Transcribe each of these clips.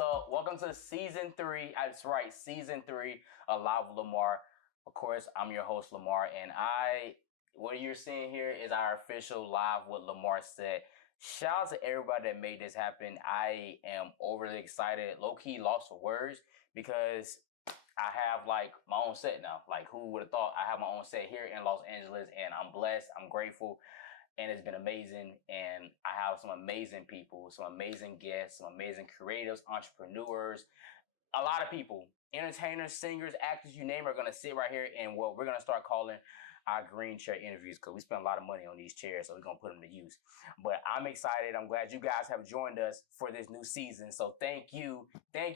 up? Welcome to season 3. That's right, season 3 of Live with Lamar. Of course, I'm your host, Lamar, and what you're seeing here is our official Live with Lamar set. Shout out to everybody that made this happen. I am overly excited, low-key lost for words, because I have like my own set now. Like, who would have thought? I have my own set here in Los Angeles, and I'm blessed, I'm grateful, and it's been amazing. And I have some amazing people, some amazing guests, some amazing creatives, entrepreneurs, a lot of people, entertainers, singers, actors, you name it, are going to sit right here, and what we're going to start calling our green chair interviews, because we spend a lot of money on these chairs, so we're going to put them to use. But I'm excited. I'm glad you guys have joined us for this new season. So thank you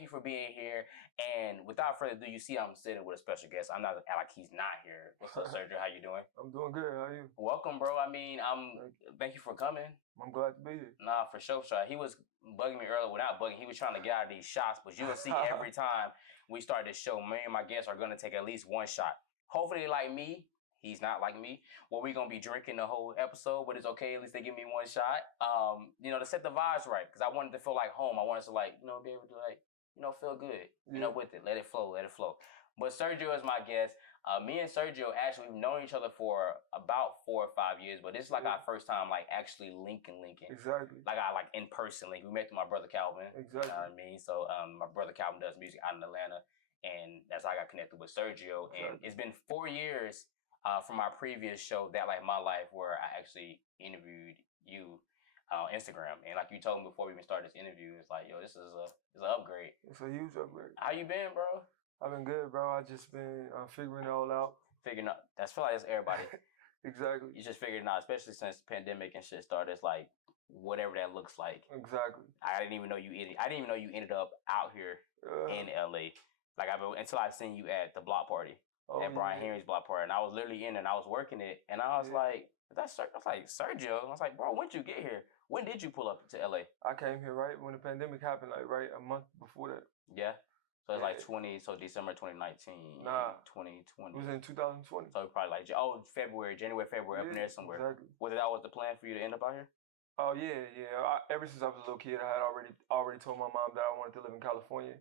for being here. And without further ado, you see I'm sitting with a special guest. I'm not like he's not here. What's up, Siergio? How you doing? I'm doing good. How are you? Welcome, bro. I mean, thank you for coming. I'm glad to be here. Nah, for sure. He was bugging me earlier. Without bugging, he was trying to get out of these shots. But you'll see every time we start this show, me and my guests are going to take at least one shot. Hopefully, like me. He's not like me. Well, we're going to be drinking the whole episode, but it's okay. At least they give me one shot. To set the vibes right. Because I wanted to feel like home. I wanted to be able to feel good. With it. Let it flow. But Siergio is my guest. Me and Siergio actually, we've known each other for about 4 or 5 years, but this is like our first time actually linking. Exactly. Like in person link. We met through my brother Calvin. Exactly. You know what I mean? So my brother Calvin does music out in Atlanta, and that's how I got connected with Siergio. Exactly. And it's been 4 years from our previous show, That Like My Life, where I actually interviewed you on Instagram. And like you told me before we even started this interview, it's like, yo, this is an upgrade. It's a huge upgrade. How you been, bro? I've been good, bro. I just been figuring it all out. Figuring out. That's feel like that's everybody. Exactly. You just figured it out, especially since the pandemic and shit started. It's like whatever that looks like. Exactly. I didn't even know you ended up out here in LA. Until I seen you at the block party. At Brian Henry's block party, and I was literally in and I was working it, and I was like, I was like, Siergio. I was like, bro, when did you get here? When did you pull up to LA? I came here right when the pandemic happened, like right a month before that. Yeah. So it's like December 2019. Nah. 2020. It was in 2020. So probably January, February, up in there somewhere. Exactly. Was that the plan for you to end up out here? Oh yeah. Ever since I was a little kid, I had already told my mom that I wanted to live in California.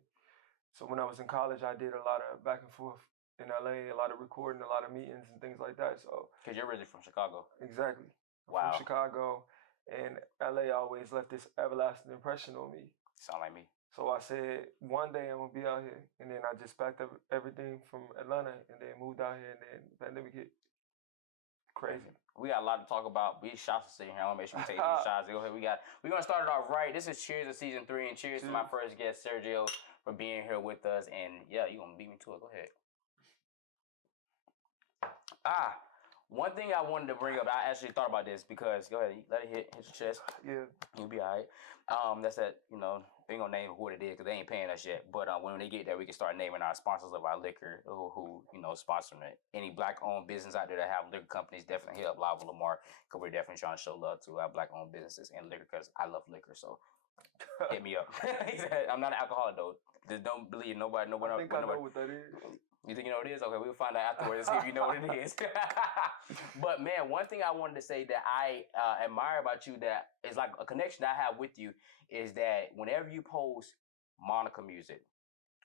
So when I was in college, I did a lot of back and forth in LA, a lot of recording, a lot of meetings and things like that. So because you're originally from Chicago. Exactly. Wow. From Chicago, and LA always left this everlasting impression on me. Sound like me. So I said, one day I'm gonna be out here, and then I just packed up everything from Atlanta, and then moved out here, and then the pandemic hit. Crazy. We got a lot to talk about. We shots to sit here. I want to make sure we take these shots. Go ahead. We're gonna start it off right. This is cheers to season 3, and cheers to my first guest, Siergio, for being here with us. And yeah, you gonna beat me to it. Go ahead. One thing I wanted to bring up, I actually thought about this because, go ahead, let it hit your chest. Yeah. You'll be all right. That's that, we ain't gonna name who it is because they ain't paying us yet. But when they get there, we can start naming our sponsors of our liquor who sponsoring it. Any black-owned business out there that have liquor companies, definitely hit up Live with Lamar, because we're definitely trying to show love to our black-owned businesses and liquor, because I love liquor, so hit me up. I'm not an alcoholic, though. Just don't believe nobody. I think I know what that is. You think you know what it is? Okay, we'll find out afterwards and see if you know what it is. But man, one thing I wanted to say that I admire about you, that is like a connection I have with you, is that whenever you post Monica music,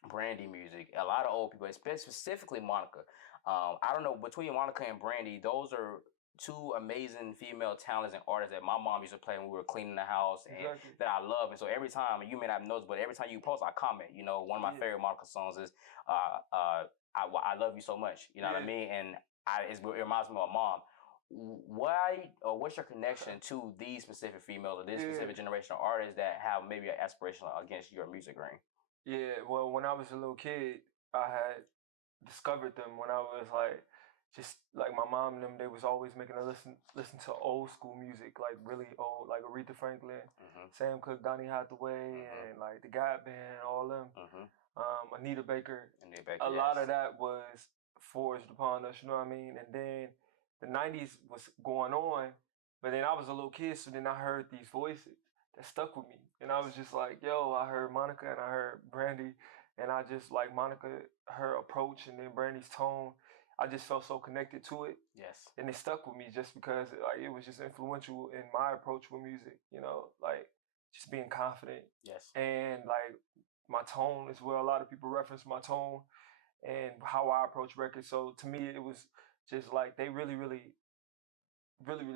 Brandy music, a lot of old people, specifically Monica, I don't know, between Monica and Brandy, those are two amazing female talents and artists that my mom used to play when we were cleaning the house, and that I love. And so every time, and you may not know this, but every time you post, I comment. One of my favorite Monica songs is I Love You So Much. You know what I mean? And it reminds me of my mom. What's your connection to these specific females or this specific generation of artists that have maybe an aspiration against your music ring? Yeah, well, when I was a little kid, I had discovered them when I was just like my mom and them. They was always making us listen to old school music, like really old, like Aretha Franklin, Sam Cooke, Donny Hathaway, and like the Gap Band, all them. Anita Baker. A lot of that was forged upon us, you know what I mean? And then the 90s was going on, but then I was a little kid, so then I heard these voices that stuck with me. And I was just like, yo, I heard Monica and I heard Brandy, and I just like Monica, her approach, and then Brandy's tone. I just felt so connected to it. Yes. And it stuck with me just because it was just influential in my approach with music, just being confident. Yes. And like my tone as well. A lot of people reference my tone and how I approach records. So to me, it was just like they really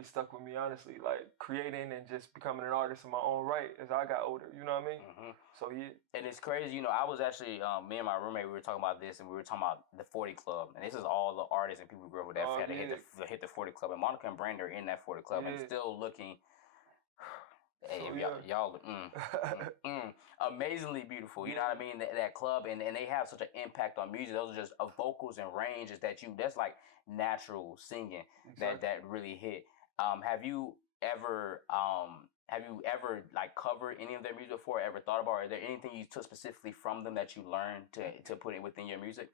stuck with me, honestly. Like creating and just becoming an artist in my own right as I got older. You know what I mean? Mm-hmm. So yeah. And it's crazy, I was actually, me and my roommate, we were talking about this, and we were talking about the 40 Club, and this is all the artists and people who grew up with that had to hit the 40 Club, and Monica and Brandon are in that 40 Club, and still looking. Hey, So, y'all amazingly beautiful. You know what I mean? That club, and they have such an impact on music. Those are just vocals and ranges that's like natural singing that really hit. Have you ever like covered any of their music before? Ever thought about? Or is there anything you took specifically from them that you learned to put it within your music?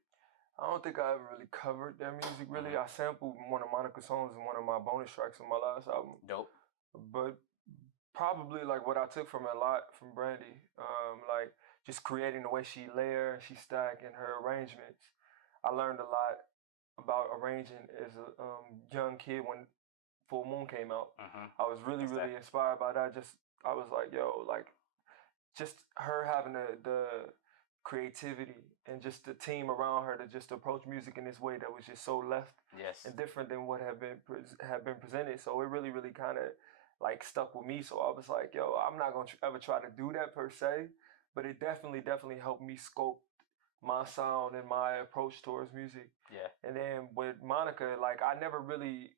I don't think I ever really covered their music. Really, I sampled one of Monica's songs in one of my bonus tracks on my last album. Dope. But probably like what I took from a lot from Brandy, like just creating the way she layer and she stack in her arrangements. I learned a lot about arranging as a young kid when Full Moon came out. I was really inspired by that. I was like, yo, like just her having the creativity and just the team around her to just approach music in this way that was just so left and different than what had been presented. So it really kind of like stuck with me. So I was like, yo, I'm not gonna ever try to do that per se, but it definitely helped me sculpt my sound and my approach towards music. Yeah. And then with Monica, like I never really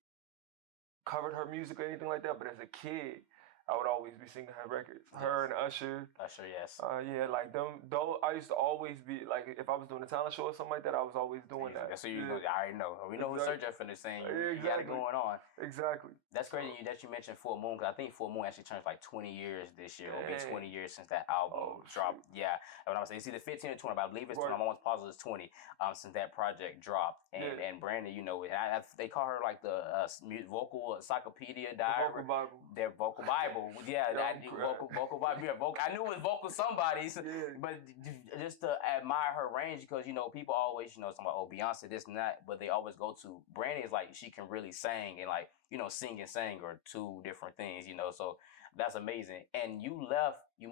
covered her music or anything like that, but as a kid, I would always be singing her records. Her and Usher. Usher, yes. Yeah, like them. Though I used to always be like, if I was doing a talent show or something like that, I was always doing that. So you know, I already know. We know who Siergio finna sing. You got it going on. Exactly. That's crazy that you mentioned Full Moon, because I think Full Moon actually turns like 20 years this year. It'll be 20 years since that album dropped. Shoot. Yeah, and when I was saying it's either 15 or 20, but I believe it's 20. I'm almost positive it's 20. Since that project dropped, and Brandon, they call her like the vocal encyclopedia diary. Vocal Bible. Their vocal Bible. Yeah, vocal Bible. Yeah, I knew it was vocal somebody's, but just to admire her range, because people always talking about Beyonce this and that, but they always go to Brandy is like she can really sing, and like sing and sing are two different things. So that's amazing. And you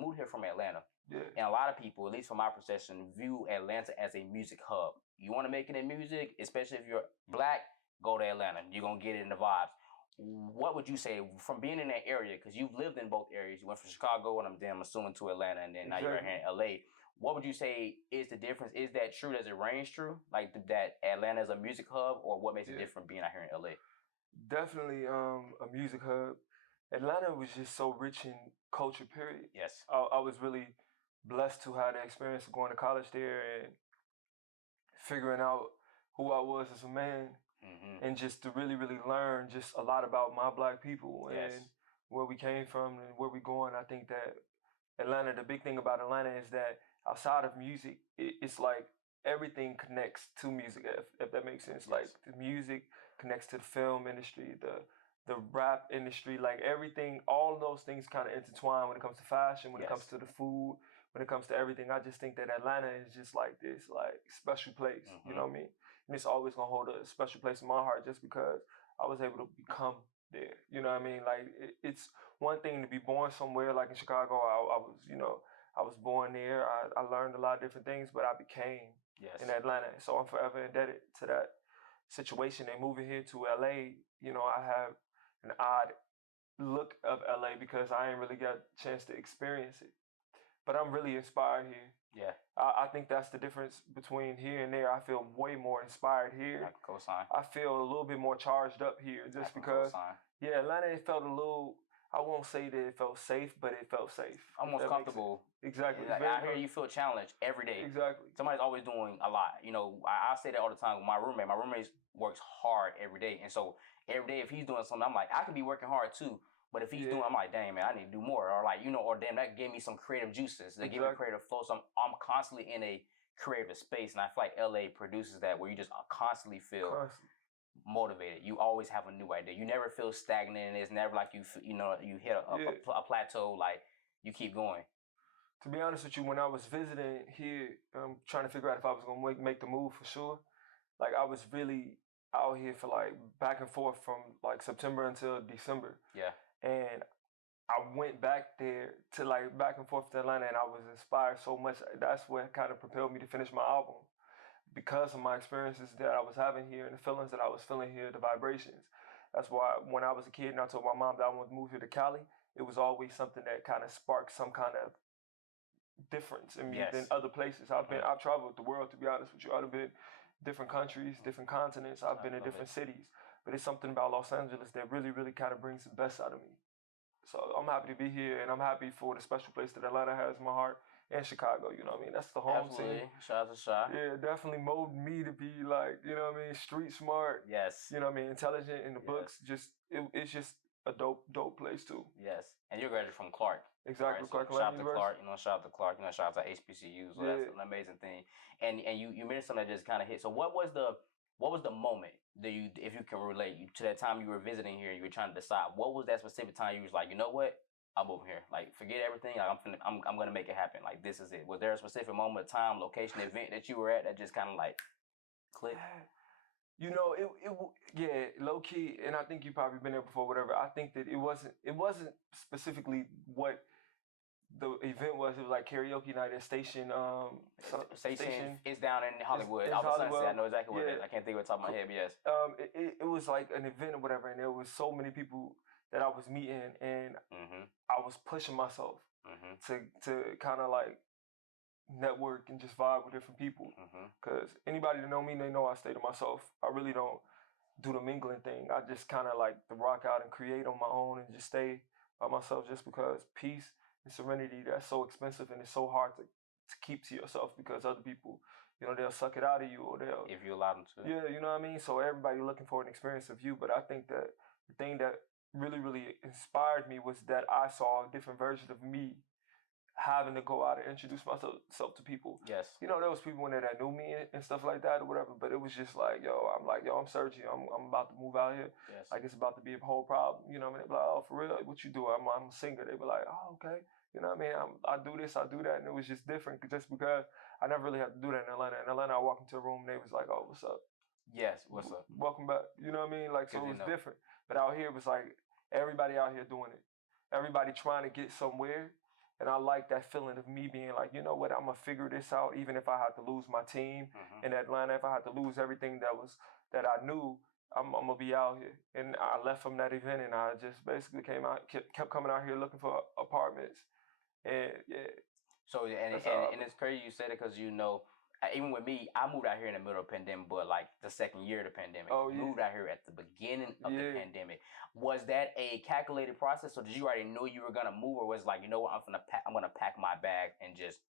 moved here from Atlanta. Yeah. And a lot of people, at least from my perception, view Atlanta as a music hub. You want to make it in music, especially if you're black, go to Atlanta. You're gonna get it in the vibes. What would you say from being in that area? Because you've lived in both areas. You went from Chicago, and I'm assuming to Atlanta, and then now you're here in LA. What would you say is the difference? Is that true? Does it range true? Like that Atlanta is a music hub, or what makes it different being out here in LA? Definitely a music hub. Atlanta was just so rich in culture, period. Yes. I was really blessed to have the experience of going to college there and figuring out who I was as a man. And just to really learn just a lot about my black people and where we came from and where we going. I think that Atlanta, the big thing about Atlanta is that outside of music, it's like everything connects to music, if that makes sense. Like the music connects to the film industry, the rap industry, like everything, all of those things kind of intertwine when it comes to fashion, when it comes to the food, when it comes to everything. I just think that Atlanta is just like this like special place, you know what I mean? And it's always gonna hold a special place in my heart just because I was able to become there. You know what I mean? Like it's one thing to be born somewhere like in Chicago. I was, I was born there. I learned a lot of different things, but I became in Atlanta. So I'm forever indebted to that situation. And moving here to LA, I have an odd look of LA because I ain't really got a chance to experience it. But I'm really inspired here. Yeah. I think that's the difference between here and there. I feel way more inspired here. I can co-sign. I feel a little bit more charged up here just because. Atlanta, it felt a little, I won't say that it felt safe, but it felt safe. Almost comfortable. Exactly. Like, out here, you feel challenged every day. Exactly. Somebody's always doing a lot. I say that all the time with my roommate. My roommate works hard every day. And so every day, if he's doing something, I'm like, I could be working hard too. But if he's doing, I'm like, dang, man, I need to do more. Or like, or damn, that gave me some creative juices. They give me creative flow. So I'm constantly in a creative space. And I feel like LA produces that where you just constantly feel motivated. You always have a new idea. You never feel stagnant. It's never like you hit a plateau. Like you keep going. To be honest with you, when I was visiting here, trying to figure out if I was gonna make the move for sure. Like I was really out here for like back and forth from like September until December. Yeah. And I went back there to like back and forth to Atlanta, and I was inspired so much. That's what kind of propelled me to finish my album because of my experiences that I was having here and the feelings that I was feeling here, the vibrations. That's why when I was a kid and I told my mom that I wanted to move here to Cali, it was always something that kind of sparked some kind of difference in me than other places. I've traveled the world, to be honest with you. I've been different countries, different continents. I've been in different cities, but it's something about Los Angeles that really, really kind of brings the best out of me. So I'm happy to be here, and I'm happy for the special place that Atlanta has in my heart, and Chicago. You know what I mean? That's the home Absolutely. team. Shout out to Shy. Yeah, definitely molded me to be like, you know what I mean, street smart. Yes. You know what I mean, intelligent in the books. It's just a dope place too. Yes. And you're graduated from Clark. Exactly, Right? Clark So shout out to University. Clark. Shout out to Clark. Shout out to HBCU. So that's an amazing thing. And you mentioned something that just kind of hit. So what was the moment that you, if you can relate to that time you were visiting here, you were trying to decide what was that specific time you was like, you know what, I'm moving here. Like, forget everything. Like, I'm gonna make it happen. Like, this is it. Was there a specific moment, time, location, event that you were at that just kind of like clicked? You know, yeah, low key, and I think you probably been there before. Whatever. I think that it wasn't specifically what the event was. It was like karaoke night at Station. Station. It's down in Hollywood. It's Hollywood. I know exactly what it is. I can't think of it off the top of my head, but yes. It was like an event or whatever, and there was so many people that I was meeting, and I was pushing myself to kind of like network and just vibe with different people. Because anybody that know me, they know I stay to myself. I really don't do the mingling thing. I just kind of like to rock out and create on my own and just stay by myself, just because peace and serenity, that's so expensive, and it's so hard to keep to yourself because other people, you know, they'll suck it out of you, or they'll, if you allow them to. Yeah, you know what I mean? So everybody looking for an experience of you. But I think that the thing that really, really inspired me was that I saw a different version of me having to go out and introduce myself to people. Yes. You know, there was people in there that knew me and stuff like that or whatever, but it was just like, I'm Siergio. I'm about to move out here. Yes. Like, it's about to be a whole problem. You know what I mean? They be like, oh, for real? What you do? I'm a singer. They be like, oh, okay. You know what I mean? I do this, I do that. And it was just different just because I never really had to do that in Atlanta. In Atlanta, I walked into a room and they was like, oh, what's up? Yes, what's up? Welcome back. You know what I mean? Like, so it was different. But out here, it was like everybody out here doing it. Everybody trying to get somewhere. And I like that feeling of me being like, you know what, I'm going to figure this out, even if I had to lose my team in Atlanta, if I had to lose everything that I knew, I'm going to be out here. And I left from that event, and I just basically kept coming out here looking for apartments. And yeah. So, and it's crazy you said it because, you know, even with me, I moved out here in the middle of the pandemic, but like the second year of the pandemic. Oh, yeah. Moved out here at the beginning of the pandemic. Was that a calculated process, or did you already know you were gonna move, or was it like, you know what, I'm gonna pack my bag and just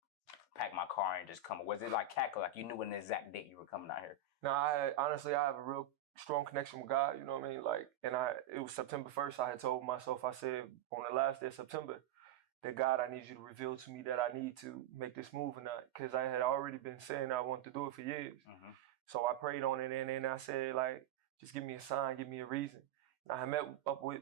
pack my car and just come? Was it like calculated, like you knew an exact date you were coming out here? No, honestly, I have a real strong connection with God. You know what I mean? Like, and it was September 1st. I had told myself, I said on the last day of September, that God, I need you to reveal to me that I need to make this move or not. Because I had already been saying I want to do it for years. So I prayed on it, and then I said, like, just give me a sign, give me a reason. And I met up with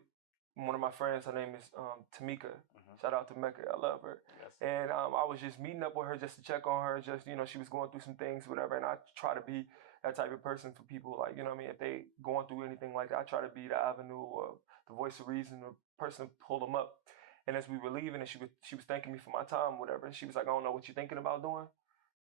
one of my friends. Her name is Tamika. Shout out to Mecca. I love her. Yes. And I was just meeting up with her just to check on her. Just, you know, she was going through some things, whatever. And I try to be that type of person for people. Like, you know what I mean? If they going through anything like that, I try to be the avenue or the voice of reason, or person to pull them up. And as we were leaving, and she was thanking me for my time, whatever. And she was like, I don't know what you're thinking about doing,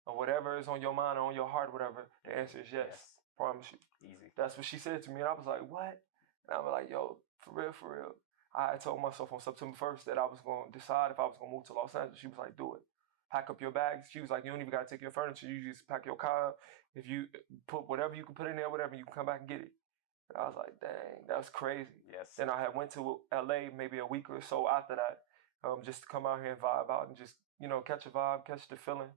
or whatever is on your mind or on your heart, whatever. The answer is yes. Promise you. Easy. That's what she said to me. And I was like, what? And I was like, yo, for real, for real. I had told myself on September 1st that I was going to decide if I was going to move to Los Angeles. She was like, do it. Pack up your bags. She was like, you don't even got to take your furniture. You just pack your car. If you put whatever you can put in there, whatever, you can come back and get it. And I was like, dang, that's crazy. Yes. Then I had went to LA maybe a week or so after that, just to come out here and vibe out and just, you know, catch a vibe, catch the feeling.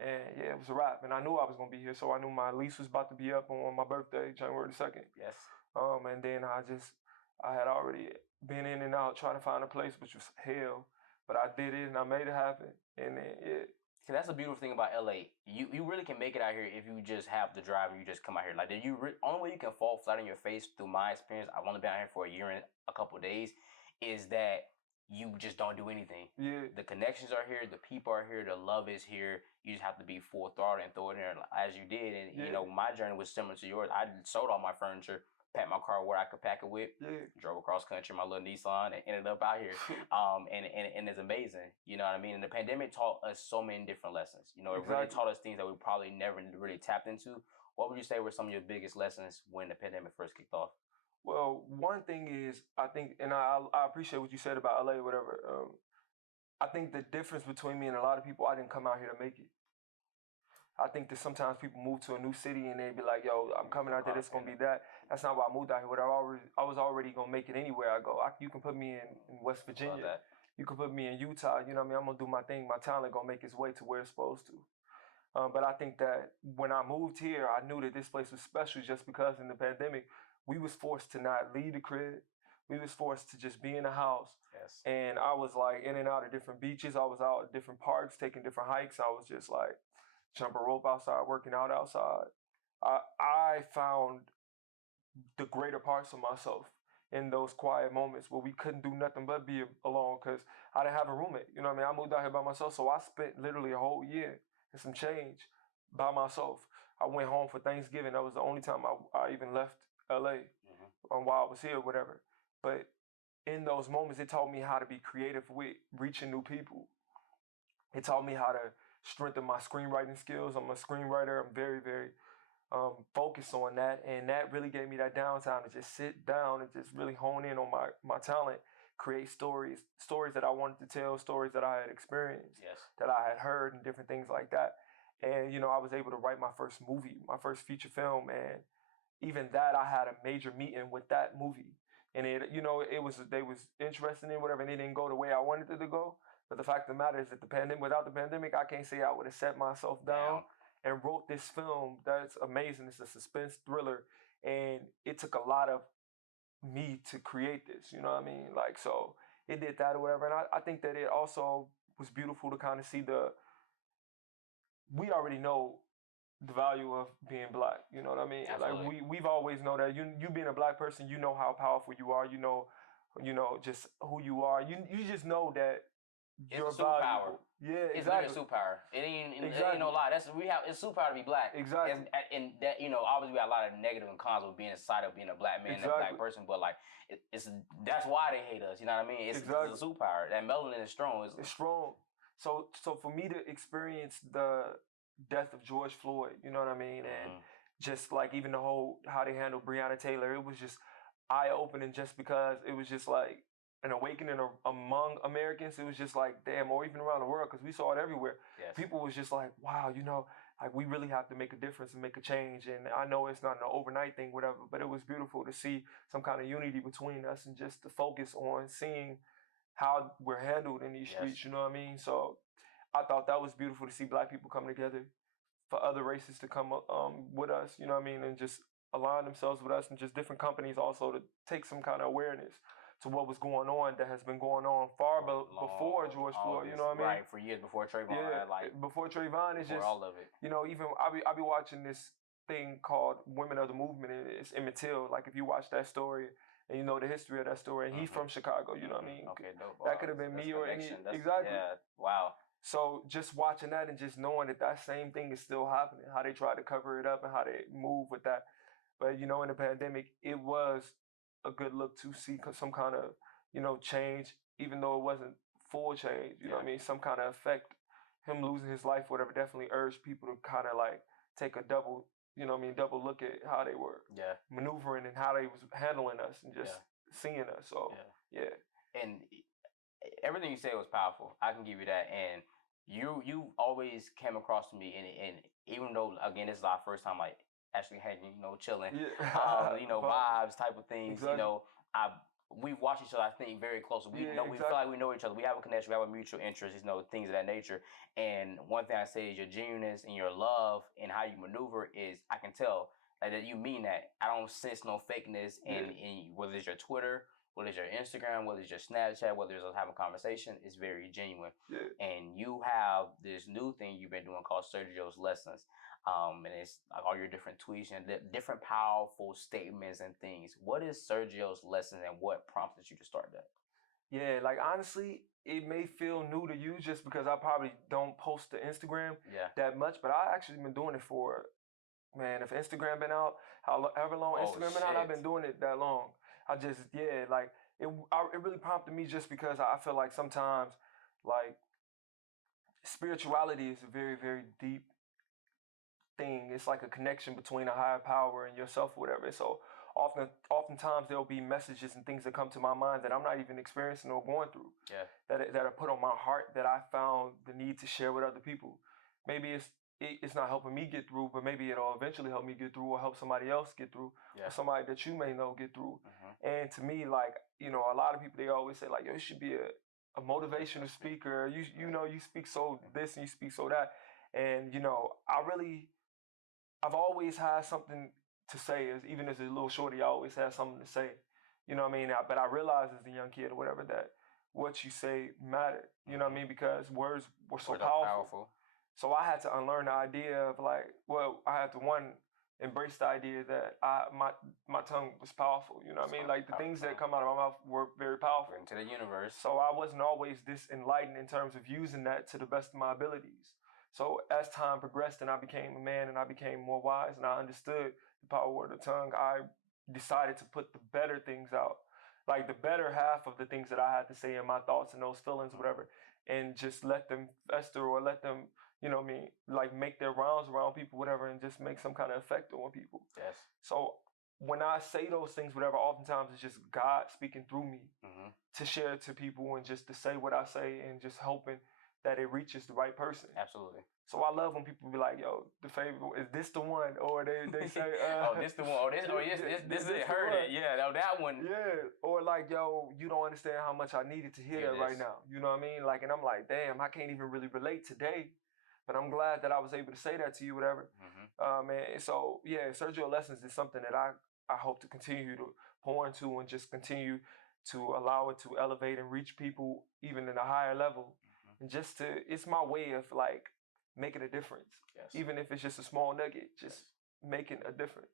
And yeah, it was a wrap. And I knew I was going to be here. So I knew my lease was about to be up on my birthday, January the 2nd. Yes. And then I had already been in and out trying to find a place, which was hell. But I did it, and I made it happen. And then, yeah. See, that's the beautiful thing about LA. You really can make it out here if you just have the drive and you just come out here. Like, only way you can fall flat on your face, through my experience, I've only been out here for a year and a couple of days, is that you just don't do anything. Yeah. The connections are here, the people are here, the love is here. You just have to be full throttle and throw it in there as you did. And, you know, my journey was similar to yours. I sold all my furniture, pack my car where I could pack it with. Yeah. Drove across country, my little Nissan, and ended up out here. And it's amazing. You know what I mean? And the pandemic taught us so many different lessons. You know, it really taught us things that we probably never really tapped into. What would you say were some of your biggest lessons when the pandemic first kicked off? Well, one thing is, I think, and I appreciate what you said about LA, whatever. I think the difference between me and a lot of people, I didn't come out here to make it. I think that sometimes people move to a new city and they be like, yo, I'm coming out there, it's going to be that. That's not why I moved out here. I was already going to make it anywhere I go. You can put me in West Virginia. You can put me in Utah. You know what I mean? I'm going to do my thing. My talent going to make its way to where it's supposed to. But I think that when I moved here, I knew that this place was special just because in the pandemic, we was forced to not leave the crib. We was forced to just be in the house. Yes. And I was like in and out of different beaches. I was out at different parks, taking different hikes. I was just like jumping rope outside, working out outside. I found the greater parts of myself in those quiet moments where we couldn't do nothing but be alone because I didn't have a roommate. You know what I mean? I moved out here by myself, so I spent literally a whole year and some change by myself. I went home for Thanksgiving. That was the only time I even left LA while I was here or whatever. But in those moments, it taught me how to be creative with reaching new people. It taught me how to strengthen my screenwriting skills. I'm a screenwriter. I'm very, very focused on that. And that really gave me that downtime to just sit down and just really hone in on my talent, create stories that I wanted to tell, stories that I had experienced, that I had heard and different things like that. And, you know, I was able to write my first movie, my first feature film. And even that, I had a major meeting with that movie. And they was interested in whatever, and it didn't go the way I wanted it to go. But the fact of the matter is that without the pandemic, I can't say I would have set myself down and wrote this film that's amazing. It's a suspense thriller, and it took a lot of me to create this, you know what I mean? Like, so it did that or whatever. And I think that it also was beautiful to kind of see we already know the value of being black, you know what I mean? Absolutely. Like we've always known that you being a black person, you know how powerful you are, you know just who you are. You just know that you're a superpower. Yeah, it's literally a superpower. It ain't no lie. It's superpower to be black. Exactly. And that, obviously we got a lot of negative and cons with being inside of being a black man and a black person, but like that's why they hate us. You know what I mean? It's a superpower. That melanin is strong. It's strong. So for me to experience the death of George Floyd, you know what I mean, and just like even the whole how they handled Breonna Taylor, it was just eye-opening just because it was just like an awakening among Americans. It was just like, damn, or even around the world, because we saw it everywhere. Yes. People was just like, wow, like we really have to make a difference and make a change. And I know it's not an overnight thing, whatever, but it was beautiful to see some kind of unity between us and just to focus on seeing how we're handled in these streets, you know what I mean? So I thought that was beautiful to see black people come together, for other races to come with us, you know what I mean, and just align themselves with us, and just different companies also to take some kind of awareness to what was going on that has been going on far before George Floyd, you know what I mean? Right, for years before Trayvon. Yeah, before Trayvon, it's just all of it. Even I be watching this thing called Women of the Movement, and it's Emmett Till. Like if you watch that story and you know the history of that story, and he's from Chicago, you know what I mean? Okay, dope. That could have been me or any. Exactly. Yeah. Wow. So just watching that and just knowing that same thing is still happening, how they try to cover it up and how they move with that. But, in the pandemic, it was a good look to see some kind of, change, even though it wasn't full change, you know what I mean? Some kind of effect. Him losing his life, whatever, definitely urged people to kind of like take a double look at how they were maneuvering and how they was handling us and just seeing us. So, yeah. And everything you said was powerful. I can give you that. And you always came across to me, and even though, again, this is our first time, like, actually hanging, chilling, vibes type of things, exactly. We've watched each other, I think, very closely. We we feel like we know each other. We have a connection. We have a mutual interest, things of that nature. And one thing I say is your genuineness and your love and how you maneuver is, I can tell that you mean that. I don't sense no fakeness in whether it's your Twitter, whether it's your Instagram, whether it's your Snapchat, whether it's us having a conversation, it's very genuine. Yeah. And you have this new thing you've been doing called Siergio's Lessons. And it's like all your different tweets and different powerful statements and things. What is Siergio's Lessons, and what prompted you to start that? Yeah, like honestly, it may feel new to you just because I probably don't post to Instagram that much, but I actually been doing it for man, if Instagram been out, however long Instagram been out, I've been doing it that long. I just, yeah, like, it really prompted me just because I feel like sometimes, like, spirituality is a very, very deep thing. It's like a connection between a higher power and yourself or whatever. So oftentimes there'll be messages and things that come to my mind that I'm not even experiencing or going through. Yeah. That are put on my heart that I found the need to share with other people. Maybe it's not helping me get through, but maybe it'll eventually help me get through or help somebody else get through, or somebody that you may know get through. And to me, like, you know, a lot of people, they always say like, yo, you should be a motivational speaker. You know, you speak so this and you speak so that. And, you know, I've always had something to say, even as a little shorty, I always had something to say. You know what I mean? But I realized as a young kid or whatever that what you say mattered. You know what I mean? Because words were so powerful. So I had to unlearn the idea of like, well, I had to embrace the idea that my tongue was powerful. You know what I mean? Like the things that come out of my mouth were very powerful. Into the universe. So I wasn't always this enlightened in terms of using that to the best of my abilities. So as time progressed and I became a man and I became more wise and I understood the power of the tongue, I decided to put the better things out, like the better half of the things that I had to say in my thoughts and those feelings, whatever, and just let them fester or let them, you know what I mean, like make their rounds around people, whatever, and just make some kind of effect on people. Yes. So when I say those things, whatever, oftentimes it's just God speaking through me to share it to people and just to say what I say and just hoping that it reaches the right person. Absolutely. So I love when people be like, yo, the favorite, is this the one? Or they say, oh, this the one. Oh, this is it. Heard it. Yeah, that one. Yeah. Or like, yo, you don't understand how much I needed to hear that right now. You know what I mean? Like, and I'm like, damn, I can't even really relate today. But I'm glad that I was able to say that to you, whatever. And so, yeah, Siergio Lessons is something that I hope to continue to pour into and just continue to allow it to elevate and reach people even in a higher level. And just it's my way of like making a difference. Yes. Even if it's just a small nugget, just making a difference.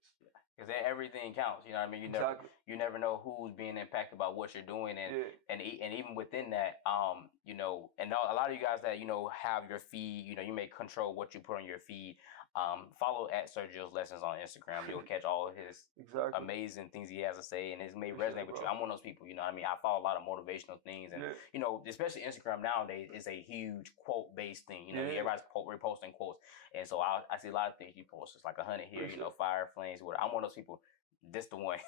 Because everything counts, you know what I mean? You never know who's being impacted by what you're doing, and even within that, you know, and a lot of you guys that, you know, have your feed, you know, you may control what you put on your feed. Follow at Siergio's Lessons on Instagram. You'll catch all of his amazing things he has to say, and it may resonate with you. I'm one of those people, you know what I mean? I follow a lot of motivational things, and you know, especially Instagram nowadays is a huge quote-based thing. You know, everybody's reposting quotes, and so I see a lot of things you post. It's like 100 here, you know, fire flames. Whatever. I'm one of those people. This the one.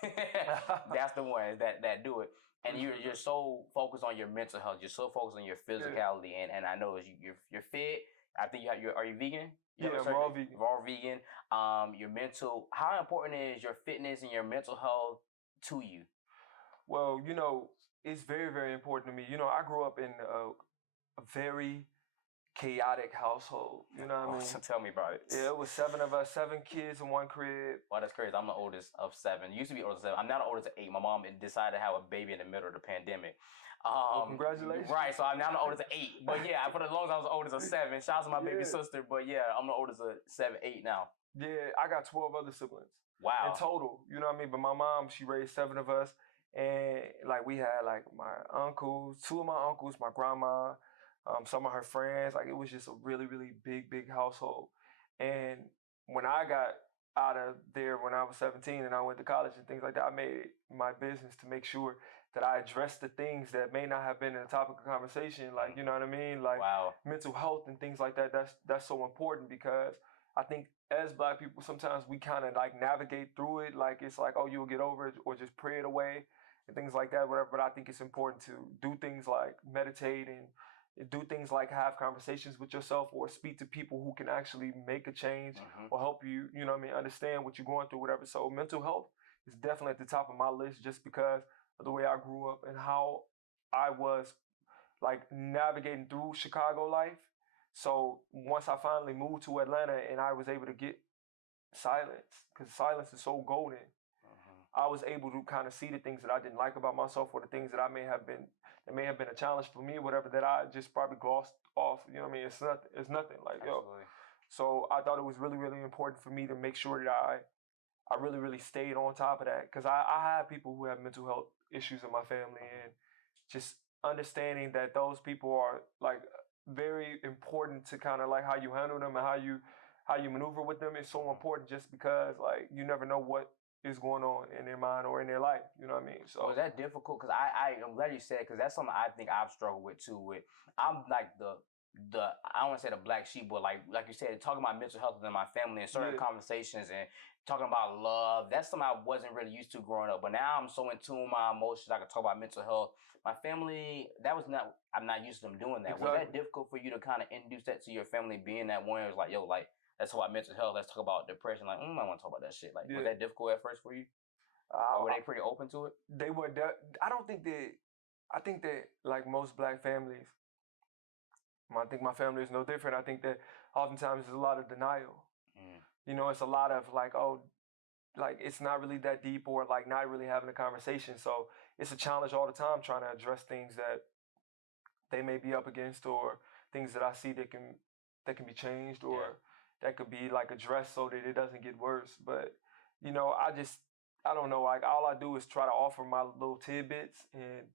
That's the one that do it. And you're so focused on your mental health. You're so focused on your physicality, and I know you're fit. I think are you vegan? Yeah, I'm raw vegan. Raw vegan. Your mental. How important is your fitness and your mental health to you? Well, you know, it's very, very important to me. You know, I grew up in a very chaotic household. You know what I mean? So tell me about it. Yeah, it was 7 of us, 7 kids in one crib. Wow, that's crazy. I'm the oldest of 7. Used to be oldest of 7. I'm now the oldest of 8. My mom decided to have a baby in the middle of the pandemic. Well, congratulations. Right, so I'm now the oldest of 8. But yeah, for the longest I was the oldest of 7. Shout out to my baby sister. But yeah, I'm the oldest of 7, 8 now. Yeah, I got 12 other siblings. Wow. In total, you know what I mean? But my mom, she raised 7 of us. And like we had like my uncles, 2 of my uncles, my grandma, some of her friends. Like it was just a really, really big household. And when I got out of there when I was 17 and I went to college and things like that, I made it my business to make sure that I addressed the things that may not have been in the topic of conversation. Like, you know what I mean? Like mental health and things like that. That's so important because I think as Black people, sometimes we kind of like navigate through it. Like it's like, oh, you'll get over it or just pray it away and things like that, whatever. But I think it's important to do things like meditate and do things like have conversations with yourself or speak to people who can actually make a change or help you, you know what I mean, understand what you're going through, whatever. So mental health is definitely at the top of my list just because of the way I grew up and how I was like navigating through Chicago life. So once I finally moved to Atlanta and I was able to get silence, because silence is so golden, I was able to kind of see the things that I didn't like about myself or the things that may have been a challenge for me, whatever, that I just probably glossed off. You know what I mean? It's nothing. Like, absolutely. So I thought it was really, really important for me to make sure that I really, really stayed on top of that. Because I have people who have mental health issues in my family, and just understanding that those people are like very important to kind of like how you handle them and how you maneuver with them is so important, just because like you never know what is going on in their mind or in their life. You know what I mean? So was that difficult? Because I'm glad you said, because that's something I think I've struggled with too. I'm like the I don't want to say the black sheep, but like you said, talking about mental health within my family and certain conversations and talking about love. That's something I wasn't really used to growing up. But now I'm so in tune with my emotions. I can talk about mental health. My family, I'm not used to them doing that. Exactly. Was that difficult for you to kind of introduce that to your family, being that one? It was like, yo, like, let's talk about mental health. Let's talk about depression. Like, I want to talk about that shit. Like, was that difficult at first for you? Or were they pretty open to it? They were. I don't think that. I think that like most black families, I think my family is no different. I think that oftentimes there's a lot of denial. You know, it's a lot of like, oh, like it's not really that deep, or like not really having a conversation. So it's a challenge all the time trying to address things that they may be up against, or things that I see that can be changed, or that could be like addressed so that it doesn't get worse. But you know, I don't know. Like all I do is try to offer my little tidbits, and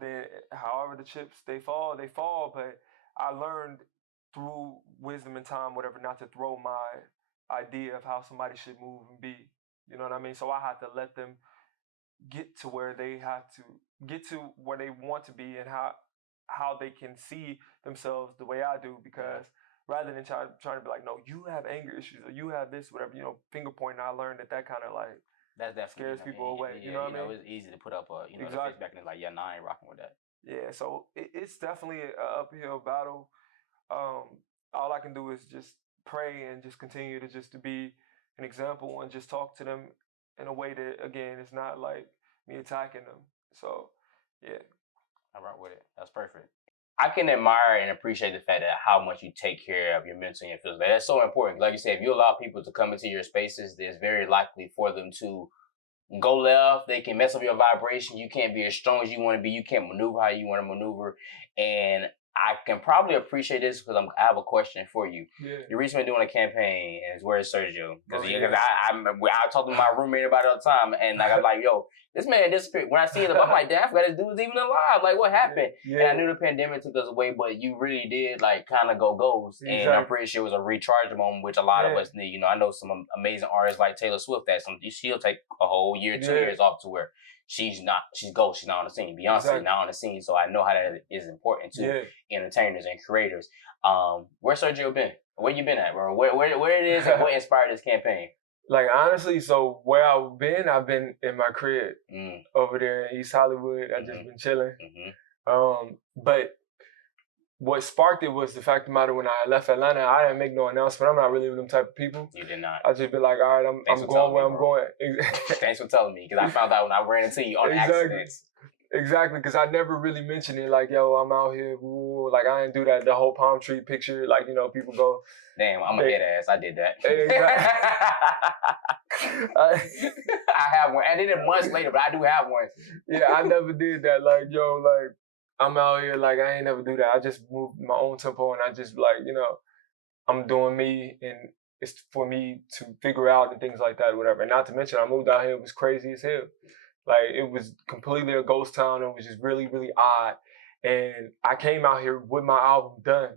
then however the chips they fall, they fall. But I learned through wisdom and time, whatever, not to throw my idea of how somebody should move and be. You know what I mean? So I had to let them get to where they have to get to where they want to be, and how they can see themselves the way I do. Because rather than trying to be like, no, you have anger issues or you have this, whatever, you know, finger pointing, I learned that kind of like that scares people away. Yeah, you know what I mean? It's easy to put up the face back and it's like, I ain't rocking with that. Yeah, so it's definitely an uphill battle. All I can do is just pray and just continue to be an example, and just talk to them in a way that, again, it's not like me attacking them. So, yeah. I rock with it. That's perfect. I can admire and appreciate the fact that how much you take care of your mental and your physical. That's so important. Like you said, if you allow people to come into your spaces, it's very likely for them to go left. They can mess up your vibration. You can't be as strong as you want to be. You can't maneuver how you want to maneuver. And I can probably appreciate this because I have a question for you. Yeah. You're recently doing a campaign, and where's Siergio? Because I talk to my roommate about it all the time, and like I'm like, yo, this man disappeared. When I see him, I'm like, damn, I forgot this dude was even alive. Like, what happened? Yeah. And I knew the pandemic took us away, but you really did like kind of go ghost. Exactly. And I'm pretty sure it was a recharge moment, which a lot of us need. You know, I know some amazing artists like Taylor Swift that she'll take a whole year, 2 years off to where she's ghost. She's not on the scene. Beyonce not on the scene. So I know how that is important to entertainers and creators. Where's Siergio been? Where you been at, bro? Where it is and what inspired this campaign? Like, honestly, so where I've been in my crib over there in East Hollywood. I just been chilling. But what sparked it was the fact of the matter, when I left Atlanta, I didn't make no announcement. I'm not really with them type of people. You did not. I just be like, all right, I'm going where I'm going. Thanks for telling me, because I found out when I ran into you on accidents. Exactly, because I never really mentioned it, like, yo, I'm out here, woo. Like, I didn't do that, the whole palm tree picture, like, you know, people go. Damn, I'm a head ass, I did that. Exactly. I have one, I did it months later, but I do have one. Yeah, I never did that, like, yo, like, I'm out here, like, I ain't never do that. I just moved my own tempo, and I just, like, you know, I'm doing me, and it's for me to figure out and things like that, whatever. And not to mention, I moved out here, it was crazy as hell. Like, it was completely a ghost town. It was just really, really odd. And I came out here with my album done,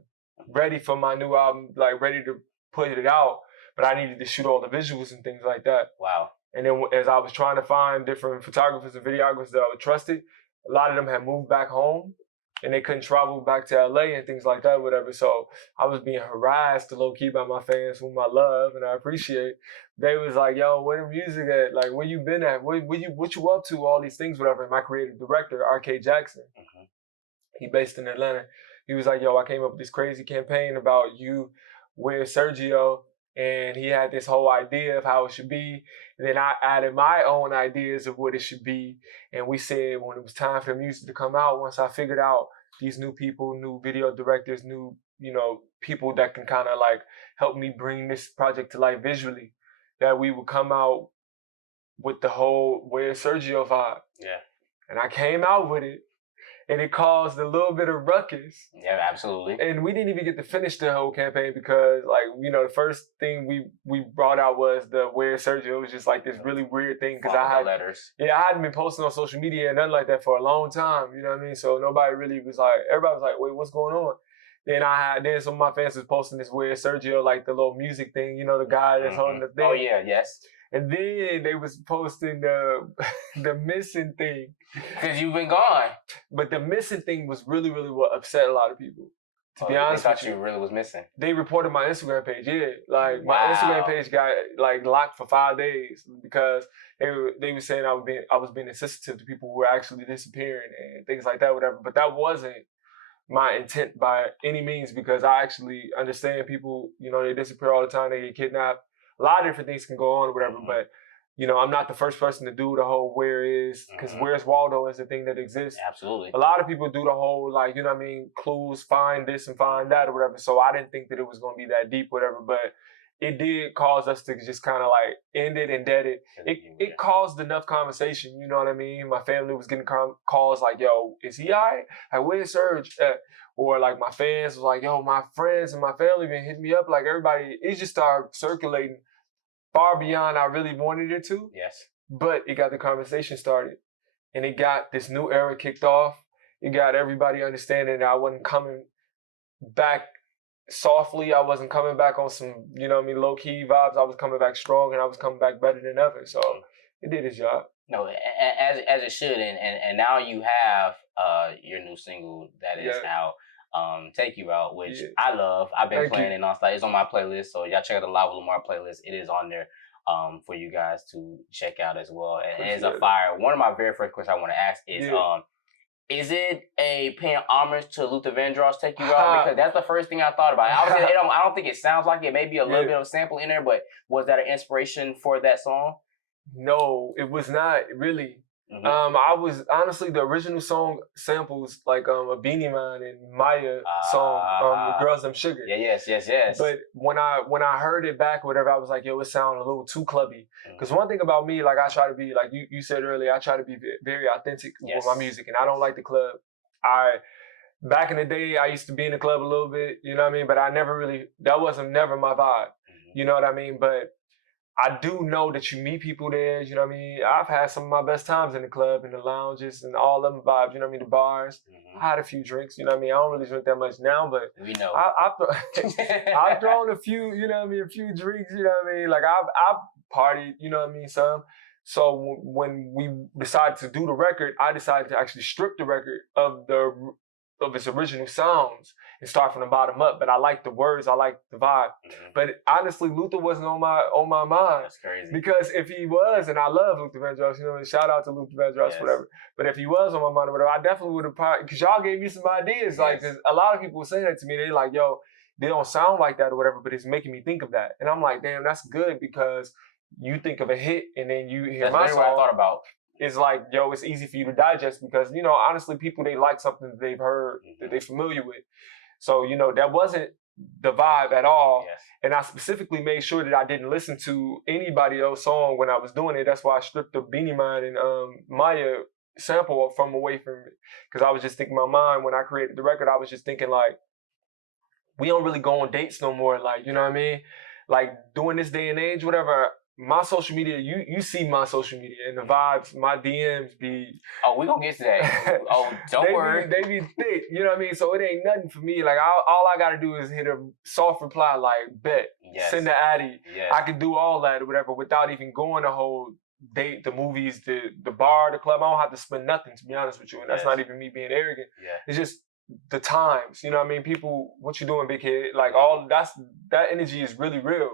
ready for my new album, like ready to put it out. But I needed to shoot all the visuals and things like that. Wow. And then as I was trying to find different photographers and videographers that I would trust, a lot of them had moved back home, and they couldn't travel back to LA and things like that, whatever. So I was being harassed low-key by my fans, whom I love and I appreciate. They was like, yo, where the music at? Like, where you been at? What you up to? All these things, whatever. And my creative director, R.K. Jackson, he based in Atlanta. He was like, yo, I came up with this crazy campaign about you with Siergio, and he had this whole idea of how it should be. And then I added my own ideas of what it should be. And we said when it was time for the music to come out, once I figured out these new people, new video directors, new, you know, people that can kind of like help me bring this project to life visually, that we would come out with the whole Where's Siergio vibe. Yeah. And I came out with it, and it caused a little bit of ruckus. Yeah, absolutely. And we didn't even get to finish the whole campaign because, like, you know, the first thing we brought out was the Where's Siergio. It was just like this really weird thing because I hadn't been posting on social media and nothing like that for a long time. You know what I mean? So nobody really was like, everybody was like, wait, what's going on? Then some of my fans was posting this weird Siergio, like the little music thing, you know, the guy that's on the thing. Oh yeah, yes. And then they was posting the missing thing. Because you've been gone. But the missing thing was really, really what upset a lot of people. To be honest, they thought you really was missing. They reported my Instagram page. Yeah, like my Instagram page got like locked for 5 days because they were saying I was being insensitive to people who were actually disappearing and things like that, whatever. But that wasn't my intent by any means, because I actually understand people. You know, they disappear all the time. They get kidnapped. A lot of different things can go on, or whatever. But you know, I'm not the first person to do the whole where is, because where's Waldo is the thing that exists. Absolutely. A lot of people do the whole, like, you know what I mean, clues, find this and find that or whatever. So I didn't think that it was going to be that deep, whatever. But it did cause us to just kind of like end it and dead it. It caused enough conversation, you know what I mean? My family was getting calls like, yo, is he all right? Like, where's Serge? Or like my fans was like, yo, my friends and my family been hitting me up. Like everybody, it just started circulating far beyond I really wanted it to. Yes. But it got the conversation started. And it got this new era kicked off. It got everybody understanding that I wasn't coming back softly. I wasn't coming back on some, you know what I mean, low-key vibes. I was coming back strong, and I was coming back better than ever. So it did its job. No, as it should. And now you have your new single that is out. Take You Out, which I love. I've been playing it nonstop. It's on my playlist, so y'all check out the Live with Lamar playlist. It is on there for you guys to check out as well. And it's a fire. One of my very first questions I want to ask is it a paying homage to Luther Vandross' Take You Out? Because that's the first thing I thought about. Obviously, I don't think it sounds like it. Maybe a little bit of a sample in there, but was that an inspiration for that song? No, it was not really. I was honestly, the original song samples like a Beanie Man and Maya song, Girls Them Sugar. Yes. But when I heard it back, whatever, I was like, yo, it sounded a little too clubby. Because one thing about me, like I try to be, like you said earlier, I try to be very authentic with my music, and I don't like the club. Back in the day, I used to be in the club a little bit, you know what I mean? But I never really, that wasn't never my vibe, you know what I mean? But I do know that you meet people there, you know what I mean? I've had some of my best times in the club, in the lounges, and all them vibes, you know what I mean? The bars. I had a few drinks, you know what I mean? I don't really drink that much now, but we know. I've thrown a few, you know what I mean? A few drinks, you know what I mean? Like I've partied, you know what I mean? Some. So when we decided to do the record, I decided to actually strip the record of its original sounds and start from the bottom up. But I like the words, I like the vibe. But honestly, Luther wasn't on my mind. That's crazy. Because if he was, and I love Luther Vandross, you know, shout out to Luther Vandross, whatever. But if he was on my mind or whatever, I definitely would have probably, because y'all gave me some ideas. Like, cause a lot of people were saying that to me. They like, yo, they don't sound like that or whatever, but it's making me think of that. And I'm like, damn, that's good, because you think of a hit and then you hear my song. That's what I thought about. It's like, yo, it's easy for you to digest, because, you know, honestly, people, they like something that they've heard, that they're familiar with. So, you know, that wasn't the vibe at all. And I specifically made sure that I didn't listen to anybody else's song when I was doing it. That's why I stripped the Beanie Man and Maya sample from away from it. Because I was just thinking in my mind, when I created the record, I was just thinking like, we don't really go on dates no more. Like, you know what I mean? Like, doing this day and age, whatever, my social media, you see my social media and the vibes, my DMs be... Oh, we gonna get to that. Oh, don't worry. They be thick, you know what I mean? So it ain't nothing for me. Like, all I gotta do is hit a soft reply like, bet, send the addy. I can do all that or whatever without even going the whole date, the movies, the bar, the club. I don't have to spend nothing, to be honest with you. And that's not even me being arrogant. It's just the times, you know what I mean? People, what you doing, big kid? Like, all that energy is really real.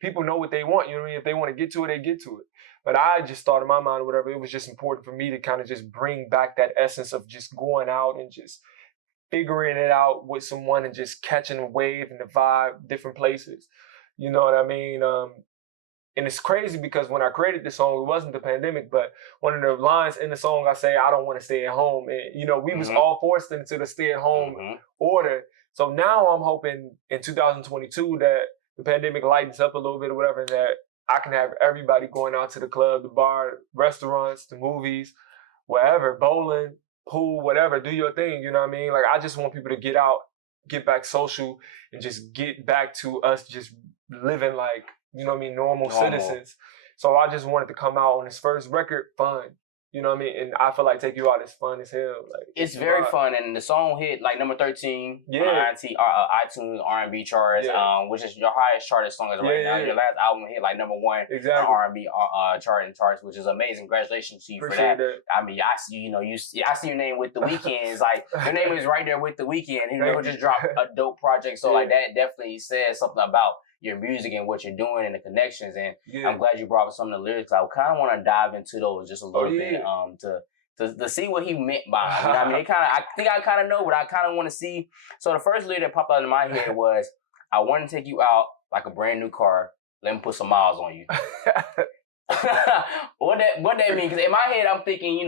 People know what they want, you know what I mean? If they want to get to it, they get to it. But I just thought in my mind or whatever, it was just important for me to kind of just bring back that essence of just going out and just figuring it out with someone and just catching a wave and the vibe, different places. You know what I mean? And it's crazy because when I created this song, it wasn't the pandemic, but one of the lines in the song, I say, I don't want to stay at home. And, you know, we was all forced into the stay-at-home order. So now I'm hoping in 2022 that the pandemic lightens up a little bit or whatever, that I can have everybody going out to the club, the bar, restaurants, the movies, wherever, bowling, pool, whatever, do your thing, you know what I mean? Like, I just want people to get out, get back social, and just get back to us just living like, you know what I mean, normal citizens. So I just wanted to come out on this first record fun. You know what I mean? And I feel like Take You Out is fun as hell. Like it's very fun, and the song hit like number 13 on iTunes R&B charts, which is your highest charted song as right now. Your last album hit like number 1 on R&B charts, which is amazing. Congratulations to you for that. I mean, I see I see your name with The Weeknd. It's like your name is right there with The Weeknd. He just dropped a dope project, so like that definitely says something about your music and what you're doing and the connections. And I'm glad you brought up some of the lyrics. I kind of want to dive into those just a little bit to see what he meant by it. You know what I mean? I think I kind of know, but I kind of want to see. So the first lyric that popped out in my head was, I want to take you out like a brand new car. Let me put some miles on you. What that mean? Because in my head, I'm thinking,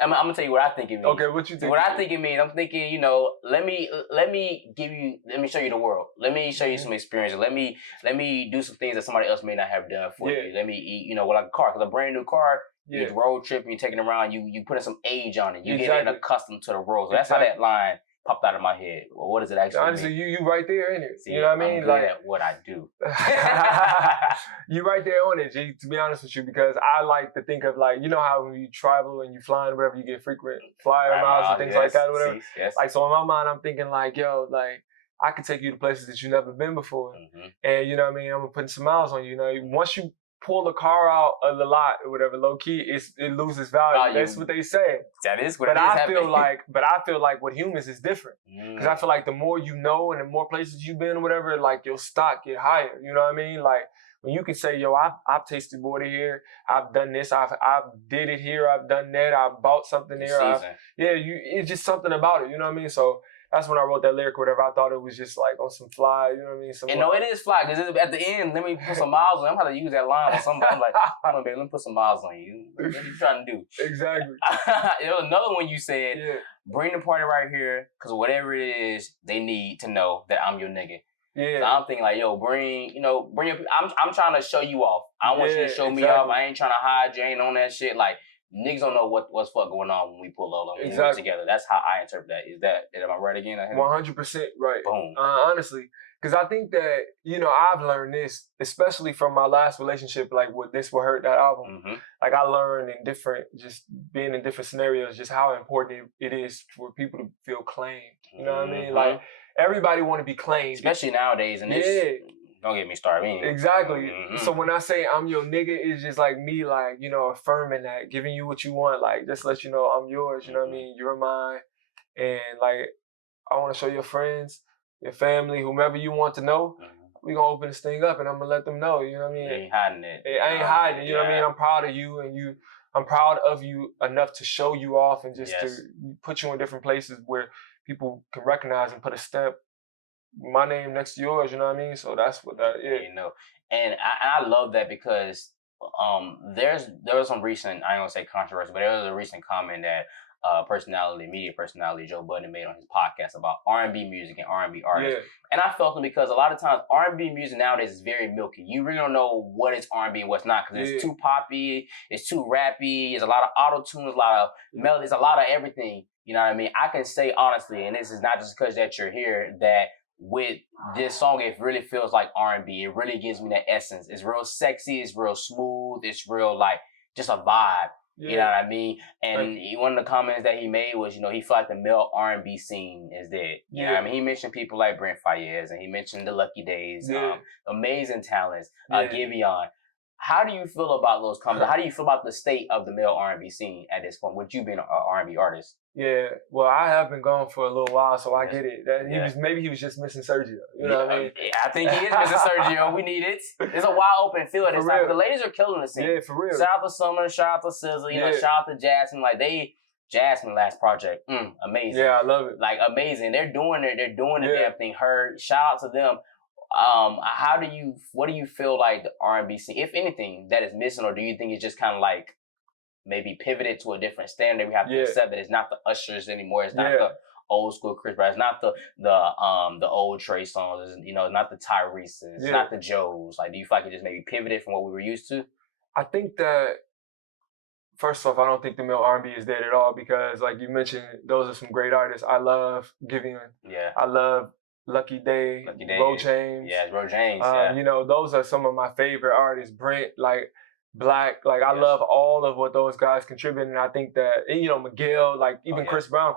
I'm gonna tell you what I think it means. Okay, what you think? What I think it means, I'm thinking, let me show you the world. Let me show you some experiences. Let me do some things that somebody else may not have done for you. Let me, like a car, because a brand new car, you road trip, you taking it around, you putting some age on it. You getting accustomed to the road. So that's how that line popped out of my head. Well, what does it actually honestly mean? You right there in it. See, you know what I mean? I'm good at what I do. You right there on it, G, to be honest with you, because I like to think of like, you know how when you travel and you fly and whatever, you get frequent flyer miles and things like that or whatever. Like, so in my mind, I'm thinking like, yo, like, I could take you to places that you've never been before. And you know what I mean? I'm putting some miles on you. You know, once you pull the car out of the lot or whatever, low key, it loses value. That's what they say. That is what it is. I feel like with humans it's different. Because I feel like the more you know and the more places you've been or whatever, like your stock get higher. You know what I mean? Like when you can say, yo, I've tasted water here, I've done this, I've did it here, I've done that, I've bought something there. It's just something about it. You know what I mean? So that's when I wrote that lyric or whatever. I thought it was just like on some fly, you know what I mean? And no, it is fly, because at the end, let me put some miles on. I'm going to use that line on somebody. I'm like, hold on, baby, let me put some miles on you. What are you trying to do? Exactly. Another one you said, bring the party right here, because whatever it is, they need to know that I'm your nigga. Yeah. So I'm thinking like, yo, bring your, I'm trying to show you off. I want you to show me off. I ain't trying to hide you, ain't on that shit. Like, niggas don't know what's fuck going on when we pull up when we're together. That's how I interpret that. Am I right again? 100% right. Boom. Honestly, because I think that, I've learned this, especially from my last relationship, like with This Will Hurt, that album. Like I learned just being in different scenarios, just how important it is for people to feel claimed. You know what I mean? Like everybody want to be claimed. Especially nowadays. And don't get me started. Exactly. So when I say I'm your nigga, it's just like me, like, affirming that, giving you what you want, like, just let you know I'm yours, you know what I mean? You're mine. And, like, I want to show your friends, your family, whomever you want to know, we going to open this thing up and I'm going to let them know, you know what I mean? You ain't hiding it. I ain't hiding it, you know what I mean? I'm proud of you and I'm proud of you enough to show you off and just to put you in different places where people can recognize and put a stamp, my name next to yours, you know what I mean? So that's what that is. And I love that because there was some recent, I don't want to say controversy, but there was a recent comment that media personality Joe Budden made on his podcast about R&B music and R&B artists. And I felt it because a lot of times R&B music nowadays is very milky. You really don't know what is R&B and what's not because it's too poppy, it's too rappy, there's a lot of auto-tunes, a lot of melodies, a lot of everything. You know what I mean? I can say honestly, and this is not just because that you're here, that with this song, it really feels like R&B. It really gives me that essence. It's real sexy. It's real smooth. It's real like just a vibe. You know what I mean? And one of the comments that he made was, he felt like the male R&B scene is dead. You know what I mean? He mentioned people like Brent Faiyaz, and he mentioned the Lucky Days, amazing talents, Giveon. How do you feel about those comments? How do you feel about the state of the male R&B scene at this point? Would you be an R&B artist? Yeah, well, I have been gone for a little while, so I get it. Maybe he was just missing Siergio. You know what I mean? I think he is missing Siergio. We need it. It's a wide open field. It's like the ladies are killing the scene. Yeah, for real. Shout out to Summer, shout out to SZA, shout out to Jasmine. Like Jasmine last project, amazing. Yeah, I love it. Like amazing. They're doing the damn thing. Shout out to them. What do you feel like the R&B scene, if anything, that is missing, or do you think it's just kind of like maybe pivoted to a different standard? We have to accept that it's not the Ushers anymore. It's not the old school Chris Brown. It's not the old Trey songs. It's not the Tyrese's. It's not the Joes. Like, do you feel like it just maybe pivoted from what we were used to? I think that first off, I don't think the male R&B is dead at all because, like you mentioned, those are some great artists. I love Giveon. Yeah. I love Lucky Day, Ro James. Yeah, Ro James. Those are some of my favorite artists. Brent, like Black. Like I Yes. love all of what those guys contribute, and I think that Miguel, like even yeah. Chris Brown,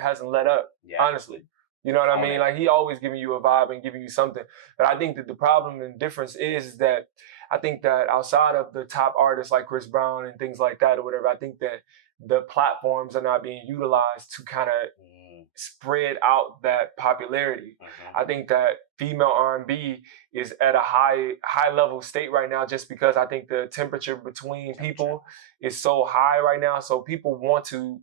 hasn't let up. Yeah. Honestly, you know what I On mean? it. Like he always giving you a vibe and giving you something. But I think that the problem and difference is that I think that outside of the top artists like Chris Brown and things like that or whatever, I think that the platforms are not being utilized to kind of spread out that popularity. I think that female R&B is at a high level state right now just because I think the temperature between people is so high right now. So people want to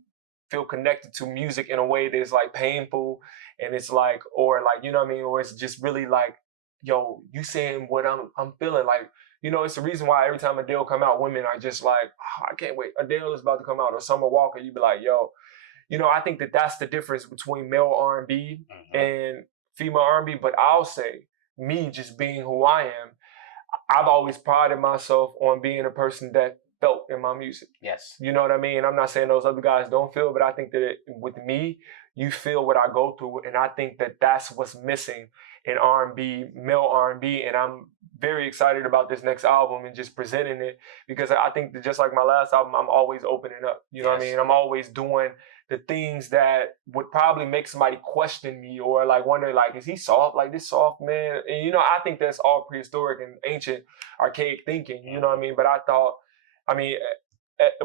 feel connected to music in a way that's like painful, and it's like, or like, you know what I mean, or it's just really like, yo, you saying what I'm feeling. Like, you know, it's the reason why every time Adele come out, women are just like, oh, I can't wait. Adele is about to come out, or Summer Walker. You be like, yo, you know, I think that that's the difference between male R&B and female R&B. But I'll say, me just being who I am, I've always prided myself on being a person that felt in my music. Yes. You know what I mean? I'm not saying those other guys don't feel, but I think that with me, you feel what I go through, and I think that that's what's missing in R&B, male R&B, and I'm very excited about this next album and just presenting it, because I think that just like my last album, I'm always opening up. You know what I mean? I'm always doing the things that would probably make somebody question me or like wonder, like, is he soft? Like this soft man? And you know, I think that's all prehistoric and ancient, archaic thinking. You know what I mean? But I thought, I mean,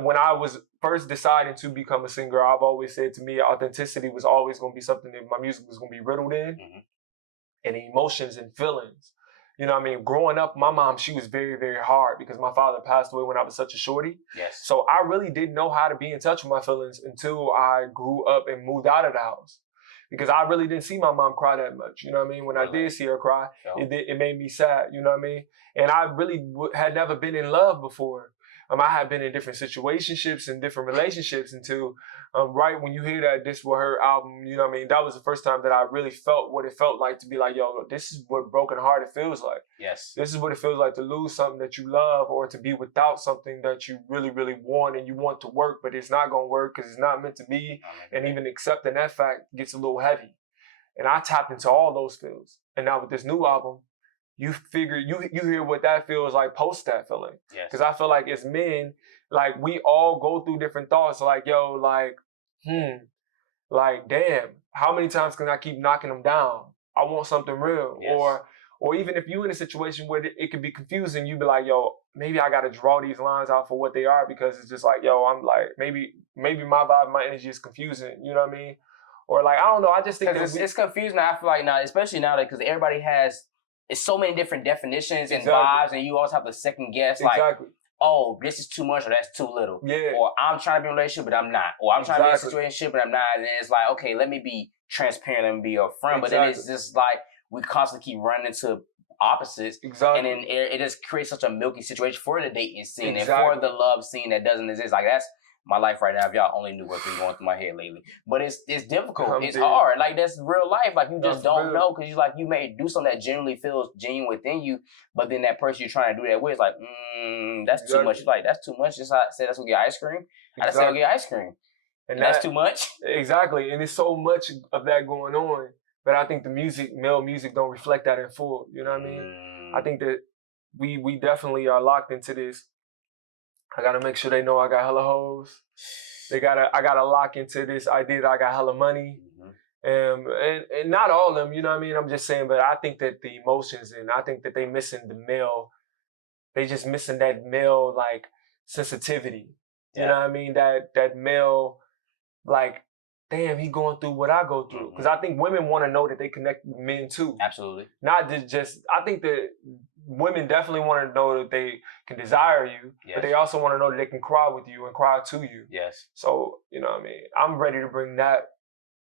when I was first deciding to become a singer, I've always said to me, authenticity was always going to be something that my music was going to be riddled in, and emotions and feelings. You know what I mean? Growing up, my mom, she was very, very hard because my father passed away when I was such a shorty. Yes. So I really didn't know how to be in touch with my feelings until I grew up and moved out of the house. Because I really didn't see my mom cry that much. You know what I mean? When I did see her cry, it made me sad. You know what I mean? And I really had never been in love before. I had been in different situationships and different relationships until right when you hear that This Was Her album, you know what I mean? That was the first time that I really felt what it felt like to be like, yo, this is what broken hearted feels like. Yes. This is what it feels like to lose something that you love, or to be without something that you really, really want and you want to work, but it's not going to work because it's not meant to be. And even accepting that fact gets a little heavy. And I tapped into all those feels. And now with this new album, you figure, you hear what that feels like post that feeling. Because I feel like as men, like we all go through different thoughts. Like, yo, like, like, damn, how many times can I keep knocking them down? I want something real. Or even if you're in a situation where it could be confusing, you be like, yo, maybe I got to draw these lines out for what they are, because it's just like, yo, I'm like, maybe my vibe, my energy is confusing. You know what I mean? Or like, I don't know. I just think it's confusing. I feel like now, especially now, because everybody has, it's so many different definitions and vibes, and you always have to second guess, like, oh, this is too much or that's too little. Yeah. Or I'm trying to be in a relationship, but I'm not. Or I'm trying to be in a situation, but I'm not. And then it's like, okay, let me be transparent, let me be upfront. But then it's just like, we constantly keep running into opposites. And then it just creates such a milky situation for the dating scene and for the love scene that doesn't exist. Like, that's my life right now, if y'all only knew what's been going through my head lately. But it's difficult. It's hard. Like, that's real life. Like, you just don't know, because you may do something that genuinely feels genuine within you, but then that person you're trying to do that with is like, that's too much. You're like, that's too much. Just say that's gonna get ice cream. I just say I'll get ice cream. And that's too much. Exactly. And there's so much of that going on. But I think male music don't reflect that in full. You know what I mean? I think that we definitely are locked into this. I gotta make sure they know I got hella hoes. I gotta lock into this idea that I got hella money. And not all of them, you know what I mean? I'm just saying, but I think that the emotions, and I think that they missing the male, they just missing that male, like, sensitivity. You know what I mean? That male, like, damn, he going through what I go through. Because I think women want to know that they connect with men too. Absolutely. Not just, I think that women definitely want to know that they can desire you, but they also want to know that they can cry with you and cry to you. Yes. So, you know what I mean? I'm ready to bring that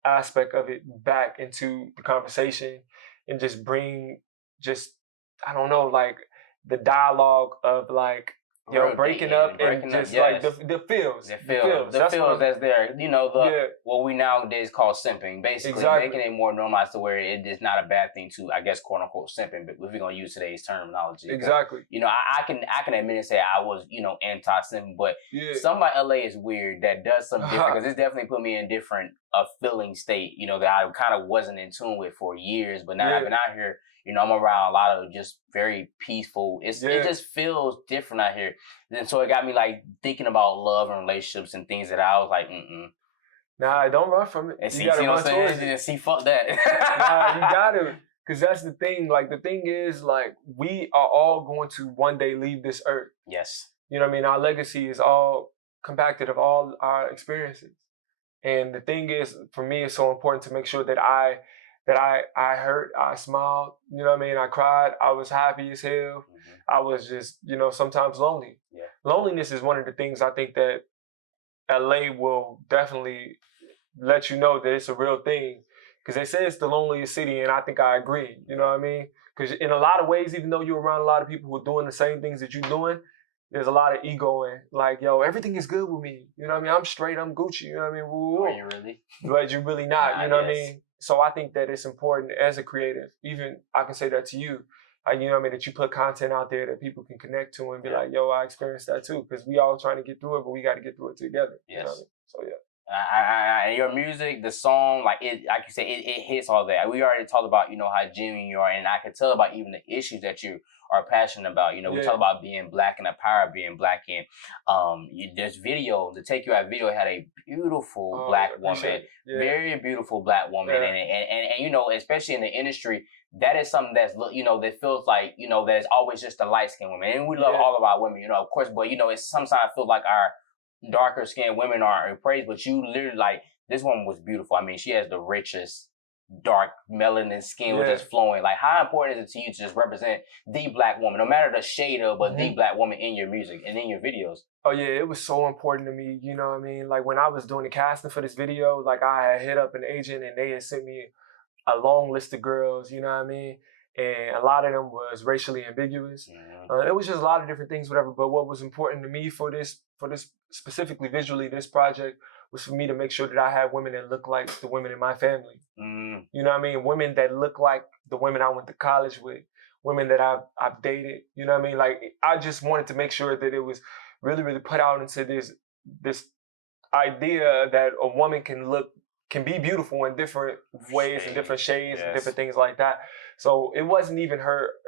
aspect of it back into the conversation and just bring I don't know, like, the dialogue of, like, breaking up and just like the feels. The feels that's there. You know, what we nowadays call simping. Basically making it more normalized to where it is not a bad thing to, I guess, quote unquote, simping, but if we're gonna use today's terminology. Exactly. You know, I can admit and say I was, anti-simping, but somebody in LA is weird that does something different, because it's definitely put me in different a feeling state, you know, that I kind of wasn't in tune with for years. But now that I've been out here, you know, I'm around a lot of just very peaceful. It just feels different out here. And so it got me like thinking about love and relationships and things that I was like, Nah, don't run from it. And you gotta run towards it. See, fuck that. Nah, you gotta. Because that's the thing. Like, the thing is, like, we are all going to one day leave this earth. Yes. You know what I mean? Our legacy is all compacted of all our experiences. And the thing is, for me, it's so important to make sure that I hurt, I smiled, you know what I mean? I cried, I was happy as hell. I was just, you know, sometimes lonely. Yeah. Loneliness is one of the things I think that LA will definitely let you know that it's a real thing. Because they say it's the loneliest city, and I think I agree. You know what I mean? Because in a lot of ways, even though you're around a lot of people who are doing the same things that you're doing, there's a lot of ego and like, yo, everything is good with me. You know what I mean? I'm straight, I'm Gucci. You know what I mean? Woo, woo. Are you really? But you're really not. You know what I mean? So I think that it's important as a creative. Even I can say that to you. Like, you know what I mean? That you put content out there that people can connect to and be like, yo, I experienced that too. Because we all trying to get through it, but we got to get through it together. Yes. You know what I mean? So yeah. Your music, the song, like you said, it hits all that. We already talked about, you know, how genuine you are, and I can tell about even the issues that you are passionate about. You know, we talk about being black and the power of being black, and this video, the Take You Out video, had a beautiful black woman, very beautiful black woman, and you know, especially in the industry, that is something that's, you know, that feels like, you know, that is always just a light skinned woman, and we love all of our women, you know, of course, but you know, it's sometimes I feel like our darker skinned women aren't praised, but you literally, like, this woman was beautiful. I mean, she has the richest dark melanin skin, was just flowing. Like, how important is it to you to just represent the black woman, no matter the shade of, but the black woman in your music and in your videos? Oh yeah, it was so important to me. You know what I mean? Like, when I was doing the casting for this video, like, I had hit up an agent and they had sent me a long list of girls. You know what I mean? And a lot of them was racially ambiguous. It was just a lot of different things, whatever. But what was important to me for this specifically visually, this project, was for me to make sure that I had women that look like the women in my family. You know what I mean? Women that look like the women I went to college with, women that I've dated. You know what I mean? Like, I just wanted to make sure that it was really, really put out into this idea that a woman can be beautiful in different ways and different shades and different things like that. So it wasn't even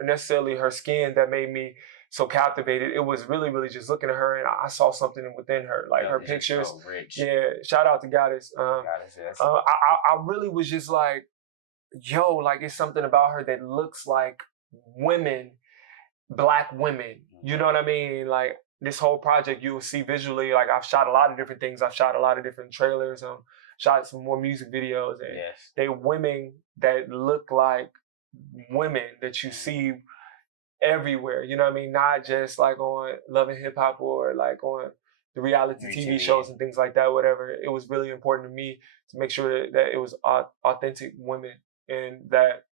necessarily her skin that made me so captivated. It was really, really just looking at her, and I saw something within her, like her pictures. So rich. Yeah, shout out to Goddess. I really was just like, yo, like, it's something about her that looks like women, black women. You know what I mean? Like, this whole project, you'll see visually, like, I've shot a lot of different things. I've shot a lot of different trailers, shot some more music videos, and they women that look like women that you see everywhere, you know what I mean? Not just like on Love and Hip Hop or like on the reality TV shows and things like that, whatever. It was really important to me to make sure that it was authentic women, and that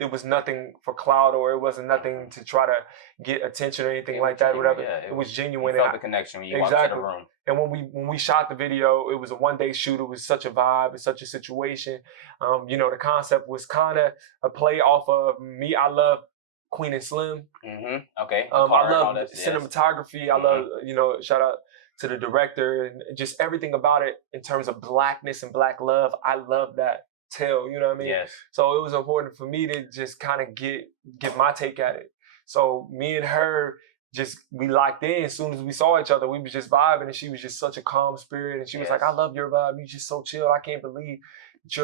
it was nothing for clout, or it wasn't nothing to try to get attention or anything like that, whatever. It was genuine. You felt the connection when you walked into the room. And when we shot the video, it was a one-day shoot. It was such a vibe. It's such a situation. You know, the concept was kind of a play off of me. I love Queen and Slim. Okay. I love cinematography. I love, you know, shout out to the director and just everything about it in terms of blackness and black love. I love that tale, you know what I mean? Yes. So it was important for me to just kind of get my take at it. So me and her, we locked in. As soon as we saw each other, we was just vibing, and she was just such a calm spirit. And she was like, I love your vibe. You just so chill. I can't believe that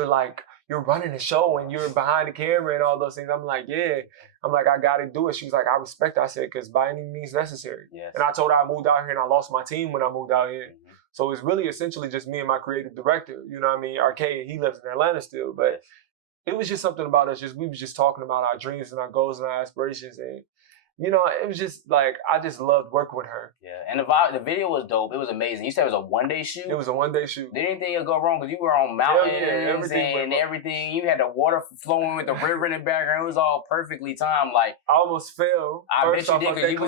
you're running the show and you're behind the camera and all those things. I'm like, yeah. I'm like, I got to do it. She was like, I respect it. I said, because by any means necessary. Yes. And I told her I moved out here and I lost my team when I moved out here. So it's really essentially just me and my creative director. You know what I mean? Arcade, he lives in Atlanta still. But it was just something about us. We was just talking about our dreams and our goals and our aspirations. And, you know, it was just like, I just loved working with her. Yeah, and the video was dope. It was amazing. You said it was a one-day shoot? It was a one-day shoot. Did anything go wrong? Because you were on mountains and everything. You had the water flowing with the river in the background. It was all perfectly timed. Like, I almost fell. I bet you did, because you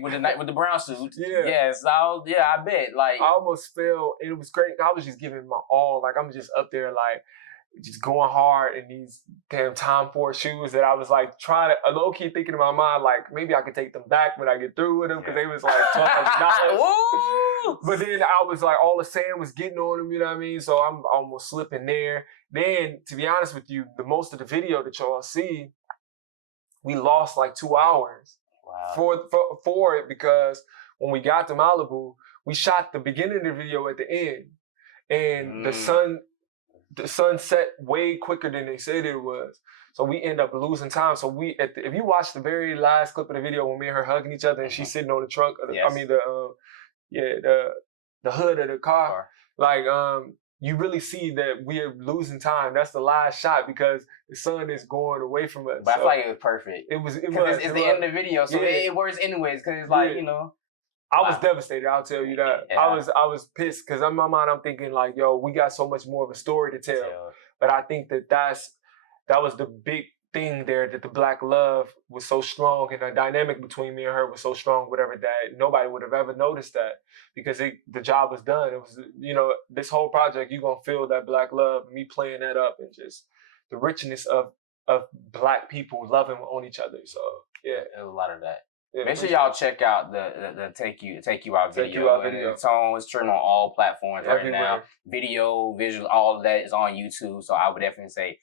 was, with the brown suit. Yes, I bet. Like, I almost fell. It was great. I was just giving my all. Like, I'm just up there, like, just going hard in these damn Tom Ford shoes that I was like trying to low key thinking in my mind like maybe I could take them back when I get through with them because they was like $1,200. But then I was like all the sand was getting on them, you know what I mean? So I'm almost slipping there. Then to be honest with you, the most of the video that y'all see, we lost like 2 hours for it because when we got to Malibu, we shot the beginning of the video at the end, and the sun set way quicker than they said it was. So we end up losing time. So if you watch the very last clip of the video when me and her hugging each other and she's sitting on the trunk of the, I mean the hood of the car. Like you really see that we're losing time. That's the last shot because the sun is going away from us. But I feel like it was perfect. It's the end of the video, so it works anyways. Because it's like, you know. I was devastated. I'll tell you that. Yeah. I was pissed because in my mind I'm thinking like, yo, we got so much more of a story to tell. But I think that was the big thing there, that the black love was so strong and the dynamic between me and her was so strong, whatever, that nobody would have ever noticed that because the job was done. It was, you know, this whole project, you're going to feel that black love, me playing that up and just the richness of black people loving on each other. So, yeah. There's a lot of that. Yeah, make sure y'all check out the Take You Out video. It's streaming on all platforms right now. Video, visual, all of that is on YouTube. So I would definitely say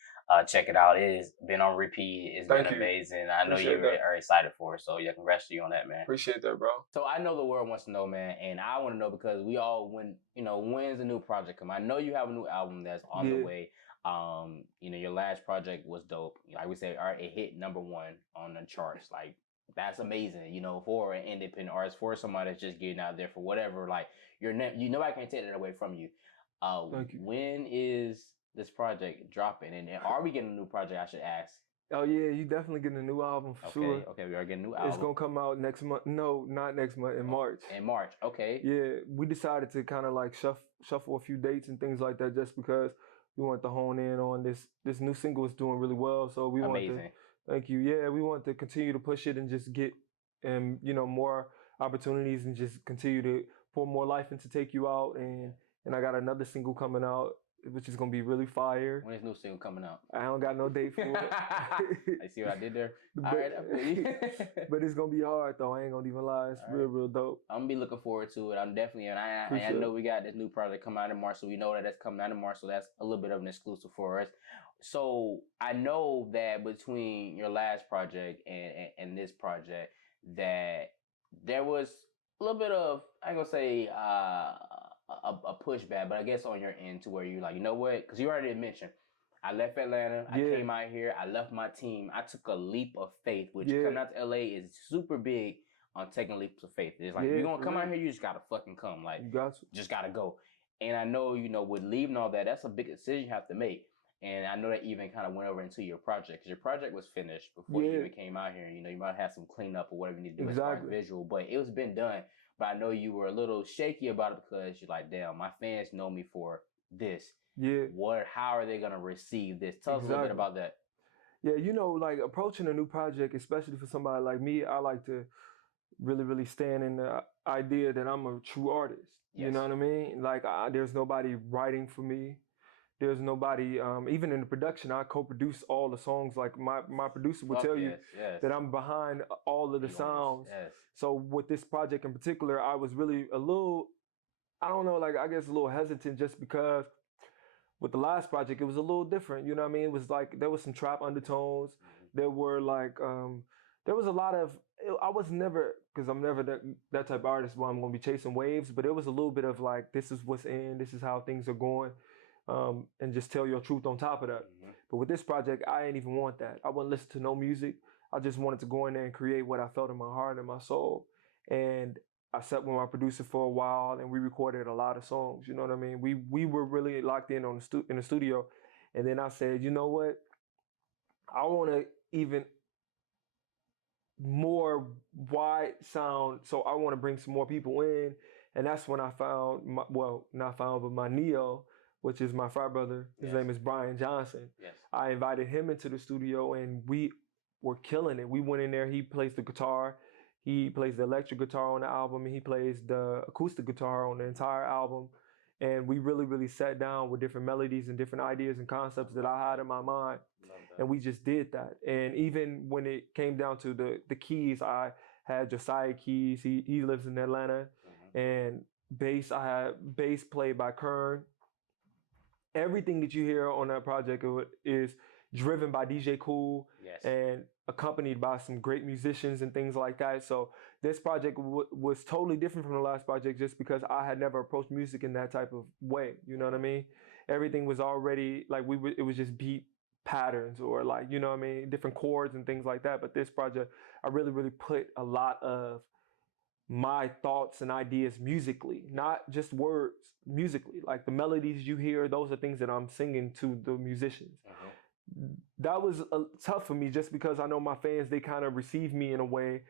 check it out. It has been on repeat. It's been amazing. I know you are excited for it. So yeah, congrats to you on that, man. Appreciate that, bro. So I know the world wants to know, man, and I want to know because we all when's the new project come? I know you have a new album that's on the way. Your last project was dope. Like we said, it hit #1 on the charts. Like, that's amazing, for an independent artist, for somebody that's just getting out there for whatever. Like, nobody can take that away from you. Thank you. When is this project dropping? And are we getting a new project, I should ask? Oh, yeah, you definitely getting a new album for sure. Okay, we are getting a new album. It's going to come out next month. No, not next month, in March. In March, okay. Yeah, we decided to kind of like shuffle a few dates and things like that just because we want to hone in on this new single is doing really well. So we want to... Thank you. Yeah, we want to continue to push it and just get, more opportunities and just continue to pour more life into Take You Out. And I got another single coming out, which is going to be really fire. When is new single coming out? I don't got no date for it. I see what I did there. All right, I feel you. But it's going to be hard, though. I ain't going to even lie. It's real dope. I'm going to be looking forward to it. I'm definitely, and I know we got this new project coming out in March, so we know that's coming out in March, so that's a little bit of an exclusive for us. So I know that between your last project and this project that there was a little bit of, I ain't gonna say a pushback, but I guess on your end to where you're like, you know what? Because you already mentioned, I left Atlanta, I came out here, I left my team, I took a leap of faith, which coming out to LA is super big on taking leaps of faith. It's like, if you're gonna come out here, you just gotta fucking come. Like, just gotta go. And I know, with leaving all that, that's a big decision you have to make. And I know that even kind of went over into your project because your project was finished before you even came out here. You might have some cleanup or whatever you need to do as far as visual, but it was been done. But I know you were a little shaky about it because you're like, damn, my fans know me for this. Yeah. How are they gonna receive this? Tell us a little bit about that. Yeah, like approaching a new project, especially for somebody like me, I like to really, really stand in the idea that I'm a true artist. Yes. You know what I mean? Like, there's nobody writing for me. There's nobody, even in the production, I co-produce all the songs. Like my producer will tell you that I'm behind all of the sounds. Yes. So with this project in particular, I was really a little, I don't know, like I guess a little hesitant just because with the last project, it was a little different. You know what I mean? It was like, there was some trap undertones. There were like, there was a lot of, I was never, because I'm never that type of artist where I'm going to be chasing waves, but it was a little bit of like, this is what's in, this is how things are going. And just tell your truth on top of that. Mm-hmm. But with this project, I ain't even want that. I wouldn't listen to no music. I just wanted to go in there and create what I felt in my heart and my soul. And I sat with my producer for a while and we recorded a lot of songs. You know what I mean? We were really locked in on in the studio. And then I said, you know what? I want to even more wide sound. So I want to bring some more people in. And that's when I found, my Neo, which is my frat brother. His name is Brian Johnson. Yes. I invited him into the studio and we were killing it. We went in there, he plays the guitar, he plays the electric guitar on the album, and he plays the acoustic guitar on the entire album. and we really sat down with different melodies and different ideas and concepts that I had in my mind, and we just did that. And even when it came down to the keys, I had Josiah Keys. He lives in Atlanta, and bass, I had bass played by Kern. Everything that you hear on that project is driven by DJ Cool, Yes. and accompanied by some great musicians and things like that. So this project was totally different from the last project just because I had never approached music in that type of way. You know what I mean? Everything was already like it was just beat patterns or like, you know what I mean, different chords and things like that. But this project, I really put a lot of my thoughts and ideas musically, not just words, musically. Like the melodies you hear, those are things that I'm singing to the musicians. That was tough for me just because I know my fans, they kind of receive me in a way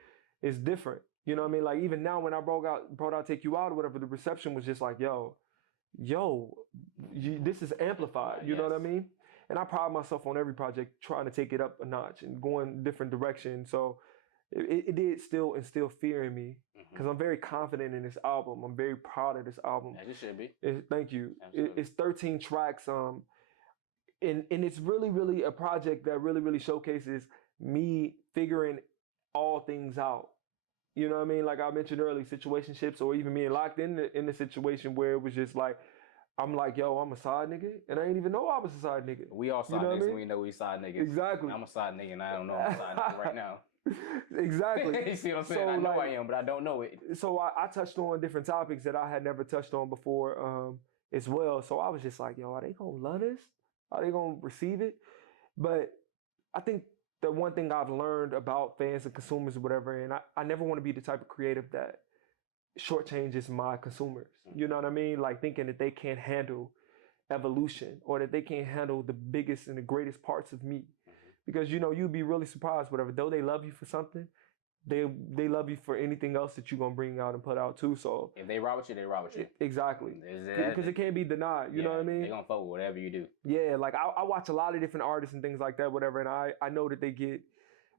is different. You know what I mean? Like even now when I brought out Take You Out or whatever, the reception was just like, yo, this is amplified. You know what I mean? And I pride myself on every project trying to take it up a notch and going different directions. So it did still instill fear in me because I'm very confident in this album. I'm very proud of this album. As you should be. Thank you. It's 13 tracks. And it's really a project that really showcases me figuring all things out. You know what I mean? Like I mentioned earlier, situationships or even being locked in the situation where it was just like, I'm like, yo, I'm a side nigga, and I didn't even know I was a side nigga. We all side niggas, and we know we side niggas. Exactly. I'm a side nigga, and I don't know I'm a side nigga right now. Exactly. You see what I'm saying? So, I know I am, but I don't know it. So I touched on different topics that I had never touched on before as well. So I was just like, yo, are they gonna love this? Are they gonna receive it? But I think the one thing I've learned about fans and consumers or whatever, and I never want to be the type of creative that shortchanges my consumers. You know what I mean? Like thinking that they can't handle evolution or that they can't handle the biggest and the greatest parts of me. Because you know, you'd be really surprised, whatever. Though they love you for something, they love you for anything else that you're gonna bring out and put out too. So if they rock with you, they rock with you. Exactly. Because it can't be denied. You know what I mean? They're gonna fuck with whatever you do. Yeah, like I watch a lot of different artists and things like that, whatever, and I know that they get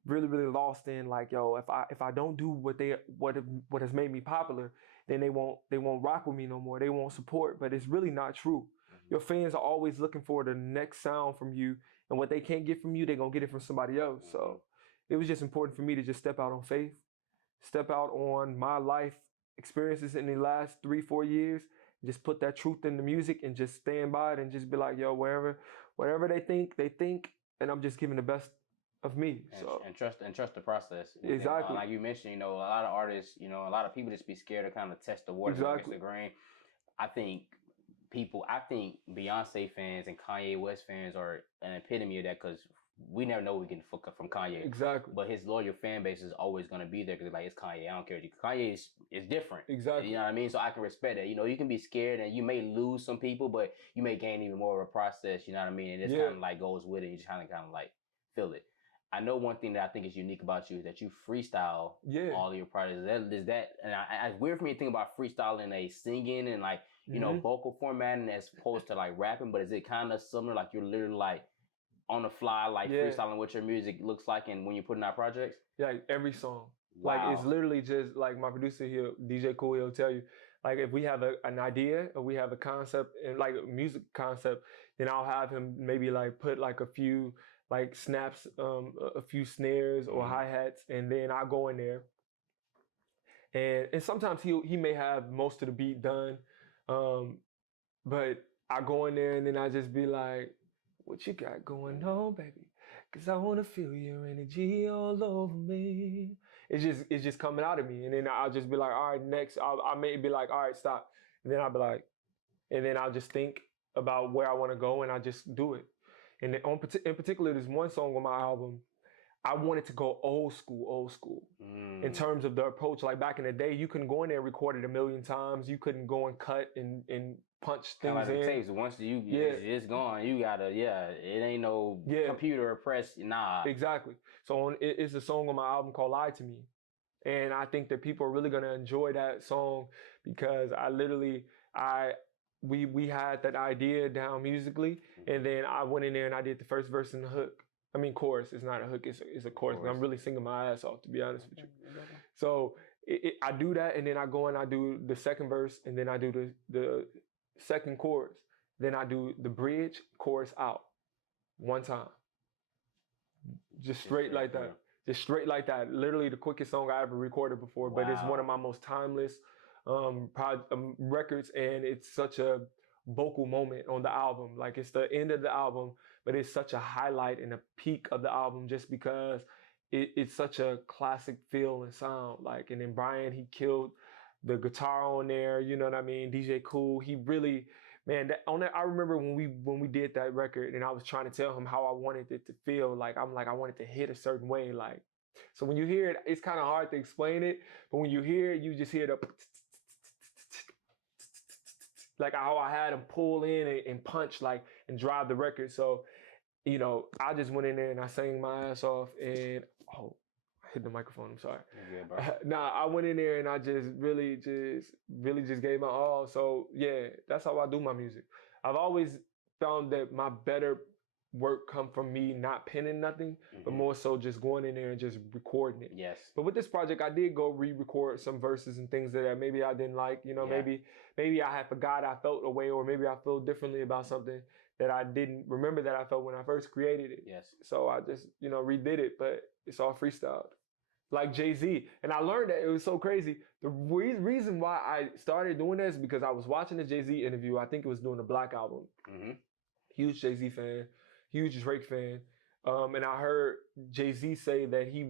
really lost in like, yo, if I don't do what has made me popular, then they won't rock with me no more. They won't support. But it's really not true. Your fans are always looking for the next sound from you, and what they can't get from you, they're gonna get it from somebody else. So it was just important for me to just step out on faith, step out on my life experiences in the last 3-4 years, just put that truth in the music and just stand by it and just be like, yo, whatever they think, and I'm just giving the best of me. And trust the process. Exactly. Like you mentioned, a lot of artists, a lot of people just be scared to kind of test the waters against the grain. I think Beyonce fans and Kanye West fans are an epitome of that because we never know what we can from Kanye. Exactly. But his loyal fan base is always going to be there because like, it's Kanye. I don't care. Kanye is different. Exactly. You know what I mean? So I can respect that. You can be scared and you may lose some people, but you may gain even more of a process. You know what I mean? And it's kind of like goes with it. You just kind of like feel it. I know one thing that I think is unique about you is that you freestyle all of your projects. And it's weird for me to think about freestyling a singing and like, vocal formatting as opposed to like rapping, but is it kind of similar? Like you're literally like on the fly, like freestyling what your music looks like and when you're putting out projects? Yeah, like every song. Wow. Like it's literally just like my producer here, DJ Cool, he'll tell you, like if we have an idea or we have a concept and like a music concept, then I'll have him maybe like put like a few like snaps, a few snares or hi-hats, and then I go in there. And sometimes he may have most of the beat done, but I go in there and then I just be like, what you got going on, baby? Cause I wanna feel your energy all over me. It's just coming out of me. And then I'll just be like, all right, next. I may be like, all right, stop. And then I'll be like, and then I'll just think about where I wanna go and I just do it. And in particular, there's one song on my album, I wanted to go old school. In terms of the approach. Like back in the day, you couldn't go in there and record it 1,000,000 times. You couldn't go and cut and punch things like in. Tapes. Once it's gone, you gotta, it ain't no computer or press, nah. Exactly. So it's a song on my album called Lie to Me. And I think that people are really gonna enjoy that song because we had that idea down musically, and then I went in there and I did the first verse and the hook. I mean, chorus. It's not a hook. It's a chorus. I'm really singing my ass off, to be honest with you. So I do that, and then I go and I do the second verse, and then I do second chorus. Then I do the bridge, chorus out, one time. Just straight like that. Just straight like that. Literally the quickest song I ever recorded before, but it's one of my most timeless records, and it's such a vocal moment on the album. Like it's the end of the album, but it's such a highlight and a peak of the album just because it's such a classic feel and sound. Like, and then Brian, he killed the guitar on there. You know what I mean? DJ Cool, he really, man, that on that, I remember when we did that record, and I was trying to tell him how I wanted it to feel. Like I wanted to hit a certain way. Like, so when you hear it, it's kind of hard to explain it, but when you hear it, you just hear the like how I had him pull in and punch, like, and drive the record. So, you know, I just went in there and I sang my ass off, and I hit the microphone. I'm sorry. Yeah, bro. Nah, I went in there and I just really gave my all. So yeah, that's how I do my music. I've always found that my better work come from me not penning nothing, but more so just going in there and just recording it. Yes. But with this project, I did go re-record some verses and things that maybe I didn't like. You know, maybe I had forgot I felt a way, or maybe I feel differently about something that I didn't remember that I felt when I first created it. Yes. So I just, you know, redid it, but it's all freestyled. Like Jay-Z. And I learned that it was so crazy. The reason why I started doing this is because I was watching the Jay-Z interview. I think it was doing the Black album. Huge Jay-Z fan. Huge Drake fan. And I heard Jay-Z say that he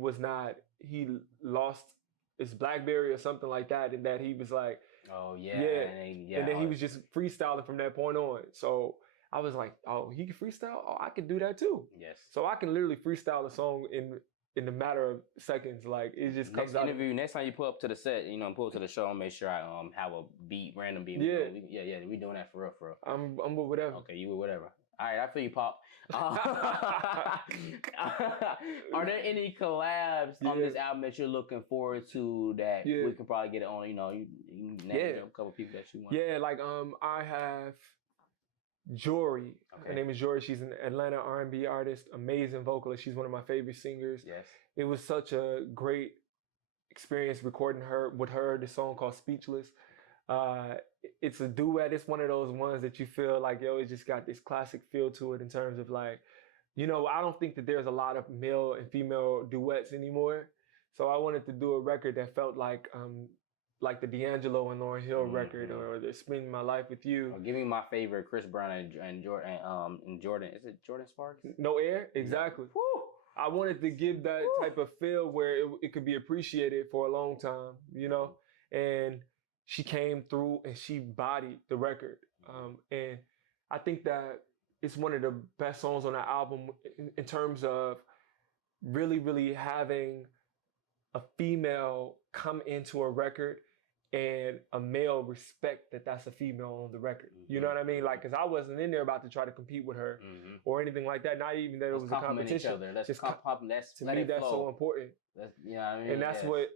lost his BlackBerry or something like that, and that he was like, oh yeah. And then he was just freestyling from that point on. So I was like, oh, he can freestyle? Oh, I can do that too. Yes. So I can literally freestyle a song in a matter of seconds. Like, it just comes out. Next time you pull up to the set, you know, pull up to the show, I'll make sure I have a random beat. Yeah. We doing that for real. I'm with whatever. Okay, you with whatever. All right, I feel you, Pop. Are there any collabs on this album that you're looking forward to that we can probably get it on? You know, you name a couple people that you want. Yeah, like I have Jory. Okay. Her name is Jory. She's an Atlanta R&B artist, amazing vocalist. She's one of my favorite singers. Yes. It was such a great experience recording with her. This song called Speechless. It's a duet. It's one of those ones that you feel like, yo, it just got this classic feel to it in terms of like, you know, I don't think that there's a lot of male and female duets anymore. So I wanted to do a record that felt like the D'Angelo and Lauryn Hill record, or the Spending My Life With You. Give me my favorite, Chris Brown and Jordan. Is it Jordan Sparks? No Air? Exactly. Woo! I wanted to give that type of feel where it could be appreciated for a long time, you know? And she came through and she bodied the record. And I think that it's one of the best songs on the album in terms of really, really having a female come into a record and a male respect that that's a female on the record. You know what I mean? Like, because I wasn't in there about to try to compete with her or anything like that. Not even that it was a competition. Each other. Let's to me, that's so important. You know what I mean? And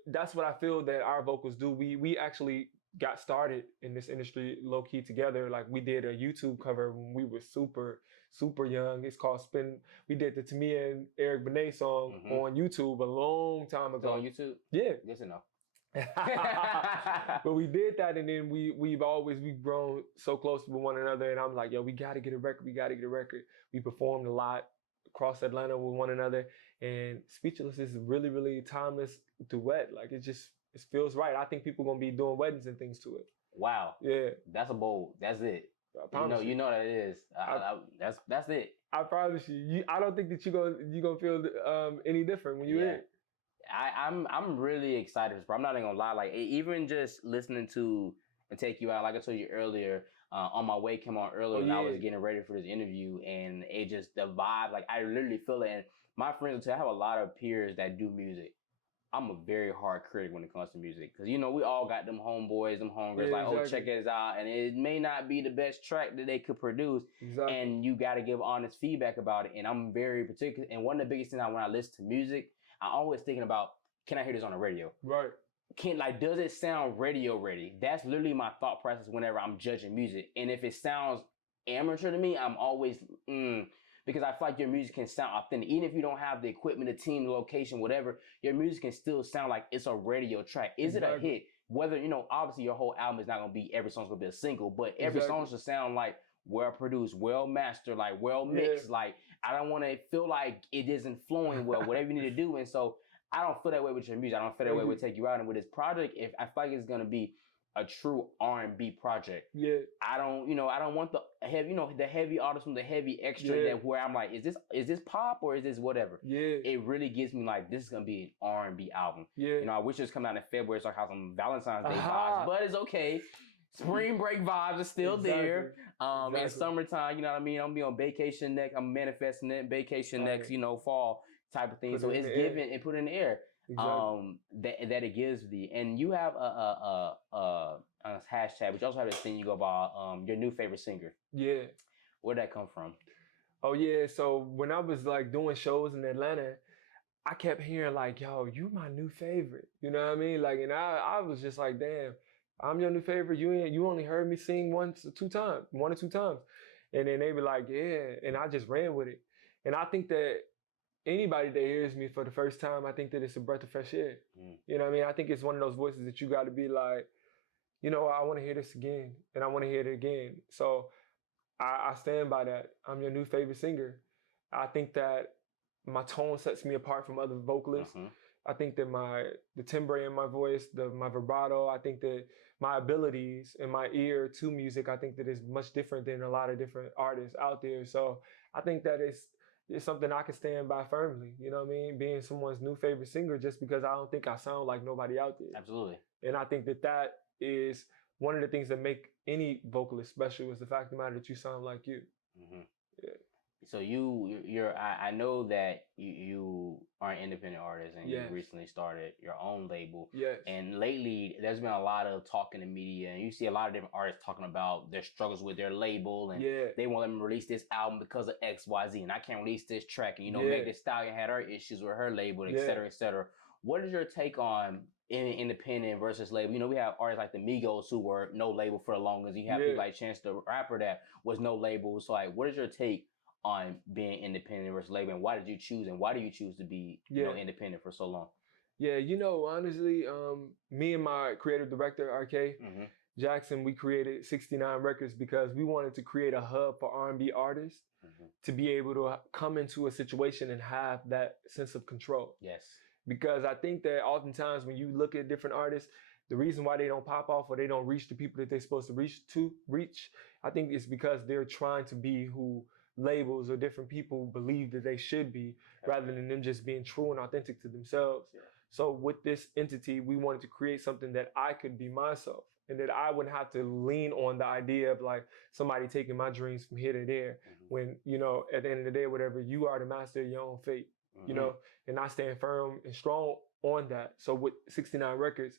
that's what I feel that our vocals do. We actually got started in this industry low key together. Like, we did a YouTube cover when we were super, super young. It's called Spin. We did the Tamia and Eric Benet song on YouTube a long time ago. On YouTube? Yeah. Yes or no? But we did that, and then we've grown so close with one another, and I'm like, yo, we gotta get a record. We performed a lot across Atlanta with one another, and Speechless is a really, really timeless duet. Like, it feels right. I think people gonna be doing weddings and things to it. Wow. Yeah. That's a bold. That's it. You know that it is. That's it. I promise you. I don't think that you gonna feel any different when you hear it. I'm really excited, bro. I'm not even gonna lie. Like, even just listening to and Take You Out, like I told you earlier, on my way came on earlier when I was getting ready for this interview, and it just, the vibe, like, I literally feel it. And my friends will tell, I have a lot of peers that do music. I'm a very hard critic when it comes to music, because, you know, we all got them homeboys, them homegirls, oh, check this out, and it may not be the best track that they could produce, and you got to give honest feedback about it. And I'm very particular, and one of the biggest things when I listen to music, I'm always thinking about, can I hear this on the radio? Right. Does it sound radio ready? That's literally my thought process whenever I'm judging music. And if it sounds amateur to me, I'm always, because I feel like your music can sound authentic. Even if you don't have the equipment, the team, the location, whatever, your music can still sound like it's a radio track. Is it a hit? whether, obviously your whole album is not going to be, every song's going to be a single, but every song should sound like well produced, well mastered, like well mixed. Like, I don't want to feel like it isn't flowing well, whatever you need to do. And so I don't feel that way with your music. I don't feel that way with Take You Out. And with this project, if I feel like it's going to be a true R&B project. Yeah. I don't want the heavy, the heavy artists from the heavy extra that where I'm like, is this pop or is this whatever? Yeah. It really gives me like, this is gonna be an R&B album. Yeah. I wish it was coming out in February so I have some Valentine's Day vibes, but it's okay. Spring break vibes are still there. And summertime, you know what I mean? I'm gonna be on vacation next. I'm manifesting it, vacation next, fall type of thing. Put so it's given and put it in the air. Exactly. That it gives the, and you have a hashtag, but you also have this thing you go by your new favorite singer. Yeah. Where'd that come from? Oh yeah, so when I was like doing shows in Atlanta, I kept hearing like, yo, you my new favorite. You know what I mean? Like, and I was just like, damn, I'm your new favorite. You only heard me sing one or two times. And then they be like, yeah, and I just ran with it. And I think that anybody that hears me for the first time, I think that it's a breath of fresh air. You know what I mean? I think it's one of those voices that you got to be like, I want to hear this again, and I want to hear it again. So I stand by that. I'm your new favorite singer. I think that my tone sets me apart from other vocalists. I think that the timbre in my voice, my vibrato, I think that my abilities and my ear to music, I think that is much different than a lot of different artists out there. So I think that it's something I can stand by firmly. You know what I mean? Being someone's new favorite singer just because I don't think I sound like nobody out there. Absolutely. And I think that is one of the things that make any vocalist special, is the fact of the matter that you sound like you. Yeah. So I know that you are an independent artist and you recently started your own label. Yes. And lately there's been a lot of talk in the media, and you see a lot of different artists talking about their struggles with their label, and they won't let me release this album because of XYZ, and I can't release this track. And Meg Thee Stallion had her issues with her label, et cetera, et cetera. What is your take on independent versus label? We have artists like the Migos who were no label for the longest. You have people like Chance the Rapper that was no label. So like, what is your take on being independent versus label, and why do you choose to be independent for so long? Yeah, honestly, me and my creative director, RK Jackson, we created 69 Records because we wanted to create a hub for R&B artists to be able to come into a situation and have that sense of control. Yes. Because I think that oftentimes when you look at different artists, the reason why they don't pop off or they don't reach the people that they're supposed to reach, I think it's because they're trying to be who labels or different people believe that they should be, rather than them just being true and authentic to themselves. Yeah. So with this entity, we wanted to create something that I could be myself, and that I wouldn't have to lean on the idea of like somebody taking my dreams from here to there. When, at the end of the day, whatever, you are the master of your own fate, and I stand firm and strong on that. So with 69 Records,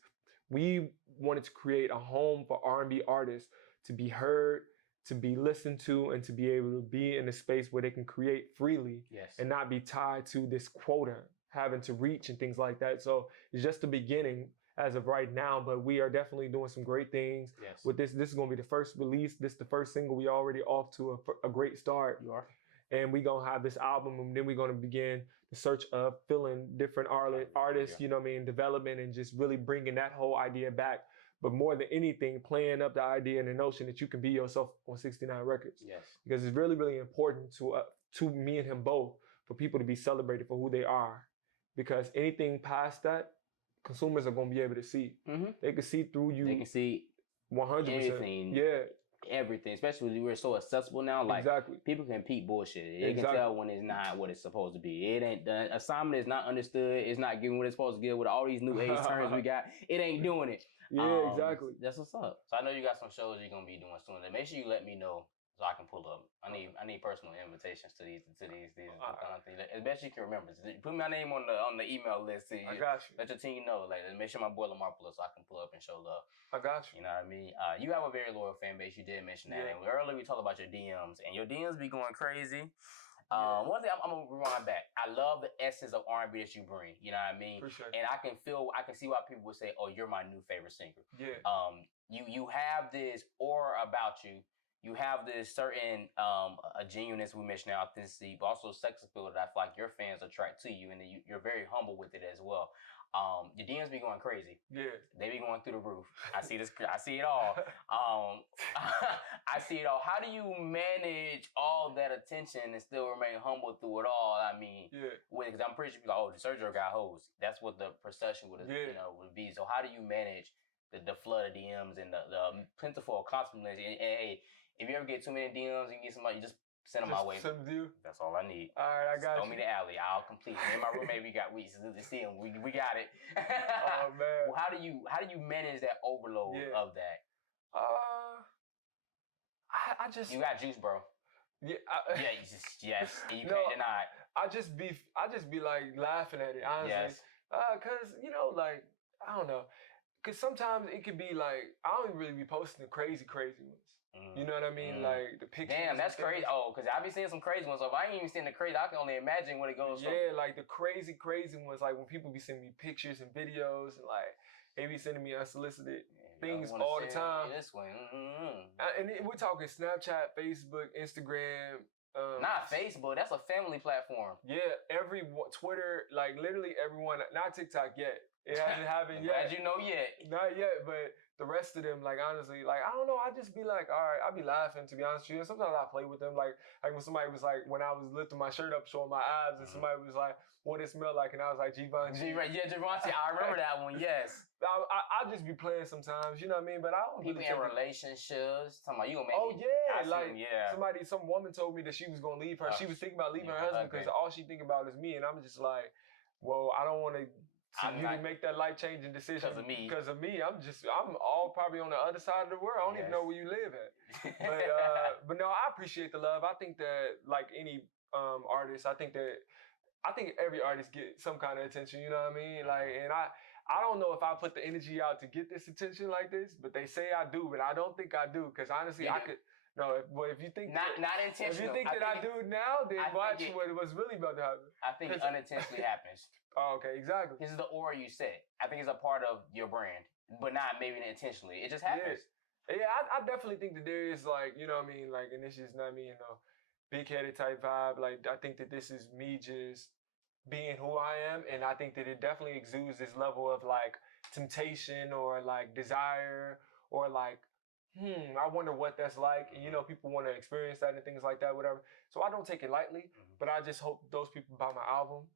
we wanted to create a home for R&B artists to be heard, to be listened to, and to be able to be in a space where they can create freely and not be tied to this quota, having to reach and things like that. So it's just the beginning as of right now, but we are definitely doing some great things with this. This is going to be the first release. This is the first single. We already off to a great start. You are. And we're going to have this album, and then we're going to begin the search of filling different artists, development, and just really bringing that whole idea back. But more than anything, playing up the idea and the notion that you can be yourself on 69 Records. Yes. Because it's really, really important to me and him both for people to be celebrated for who they are. Because anything past that, consumers are going to be able to see. They can see through you. They can see 100%. Anything. Yeah. Everything, especially when we're so accessible now. Like, people can peep bullshit. They can tell when it's not what it's supposed to be. It ain't, the assignment is not understood. It's not giving what it's supposed to give with all these new age terms we got. It ain't doing it. Yeah, exactly. That's what's up. So I know you got some shows you're gonna be doing soon. Make sure you let me know so I can pull up. I need personal invitations to these kind of things. As best you can remember. Put my name on the email list. I got you. Let your team know. Like, make sure my boy Lamar pull up so I can pull up and show love. I got you. You know what I mean? You have a very loyal fan base. You did mention that. And earlier we talked about your DMs, and your DMs be going crazy. One thing I'm gonna rewind back. I love the essence of R&B that you bring. You know what I mean? Appreciate and I can see why people would say, "Oh, you're my new favorite singer." Yeah. You have this aura about you. You have this certain a genuineness we mentioned, authenticity, but also sex appeal that I feel like your fans attract to you, and you're very humble with it as well. Your DMs be going crazy. Yeah. They be going through the roof. I see this. I see it all. I see it all. How do you manage all that attention and still remain humble through it all? I mean, because I'm pretty sure people like, oh, the Siergio got hoes. That's what the perception would would be. So how do you manage the flood of DMs and the plentiful compliments? And hey, if you ever get too many DMs and you get somebody, just send them my way. Send them to you. That's all I need. All right, I got Throw me the alley. I'll complete. Me and my roommate, we see him. We got it. Oh man. Well, how do you manage that overload of that? I just. You got juice, bro. Yeah. Yes. And you can't deny it. I just be like laughing at it, honestly. Yes. Cause like I don't know. Cause sometimes it could be like I don't really be posting the crazy ones. You know what I mean? Like the pictures. Damn, that's crazy. Oh, because I be seeing some crazy ones. So if I ain't even seeing the crazy, I can only imagine what it goes from. Yeah, like the crazy ones. Like when people be sending me pictures and videos, and like they be sending me unsolicited things all the time. This way. And we're talking Snapchat, Facebook, Instagram. Not Facebook. That's a family platform. Yeah, Twitter, like literally everyone. Not TikTok yet. It hasn't happened yet. As you know yet. Not yet, but the rest of them, like honestly, like I don't know. I just be like, all right, I be laughing to be honest with you. And sometimes I play with them, like when somebody was like, when I was lifting my shirt up, showing my abs, and somebody was like, "What it smell like?" And I was like, Givenchy. Yeah, Givenchy. I remember that one. Yes. I just be playing sometimes, you know what I mean? But I don't. People in relationships, talking about you gonna make. Oh yeah, some woman told me that she was gonna leave her. She was thinking about leaving her husband because all she think about is me, and I'm just like, well, I don't want to. So you didn't make that life-changing decision because of me. I'm all probably on the other side of the world. I don't even know where you live at. But no, I appreciate the love. I think that like any artist, I think every artist get some kind of attention. You know what I mean? Like, and I don't know if I put the energy out to get this attention like this, but they say I do, but I don't think I do because honestly, I could. No, if you think not intentional. If you think that I do now, then watch what was really about to happen. I think it unintentionally happens. Oh, okay, exactly. This is the aura you set. I think it's a part of your brand, but not maybe intentionally. It just happens. Yeah, I definitely think that there is like, you know what I mean, like, and this is not me, big-headed type vibe. Like, I think that this is me just being who I am, and I think that it definitely exudes this level of like temptation or like desire or like, I wonder what that's like. And people want to experience that and things like that, whatever. So I don't take it lightly, but I just hope those people buy my album.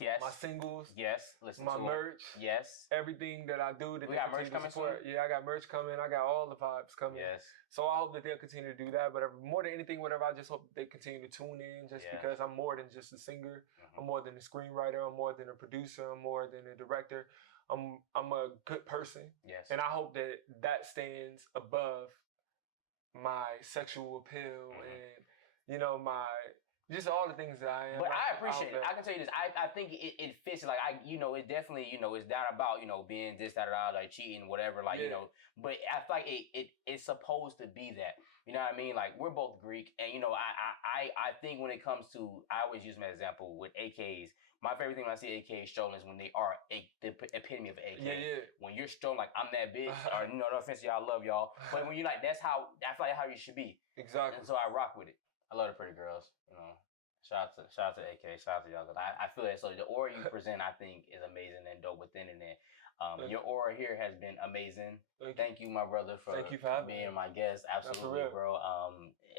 Yes. My singles. Yes. Listen my to merch. Yes. Everything that I do. We got merch coming soon? Yeah, I got merch coming. I got all the vibes coming. Yes. So I hope that they'll continue to do that. But more than anything, whatever, I just hope they continue to tune in because I'm more than just a singer. I'm more than a screenwriter. I'm more than a producer. I'm more than a director. I'm a good person. Yes. And I hope that stands above my sexual appeal and, my... Just all the things that I am. But I appreciate it. I can tell you this. I think it fits. Like it definitely, it's not about being this, that, or that, like cheating, whatever. Like but I feel like it's supposed to be that. You know what I mean? Like we're both Greek, and I think when it comes to, I always use them as an example with AKs. My favorite thing when I see AKs strolling is when they are the epitome of an AK. Yeah. When you're strolling like I'm that bitch, or no offense to y'all, I love y'all. But when you're like, I feel like how you should be. Exactly. And so I rock with it. I love the pretty girls. Shout out to AK. Shout out to y'all. I feel that. So the aura you present, I think, is amazing and dope within. And then your aura here has been amazing. Thank you, my brother, for being my guest. Absolutely, bro.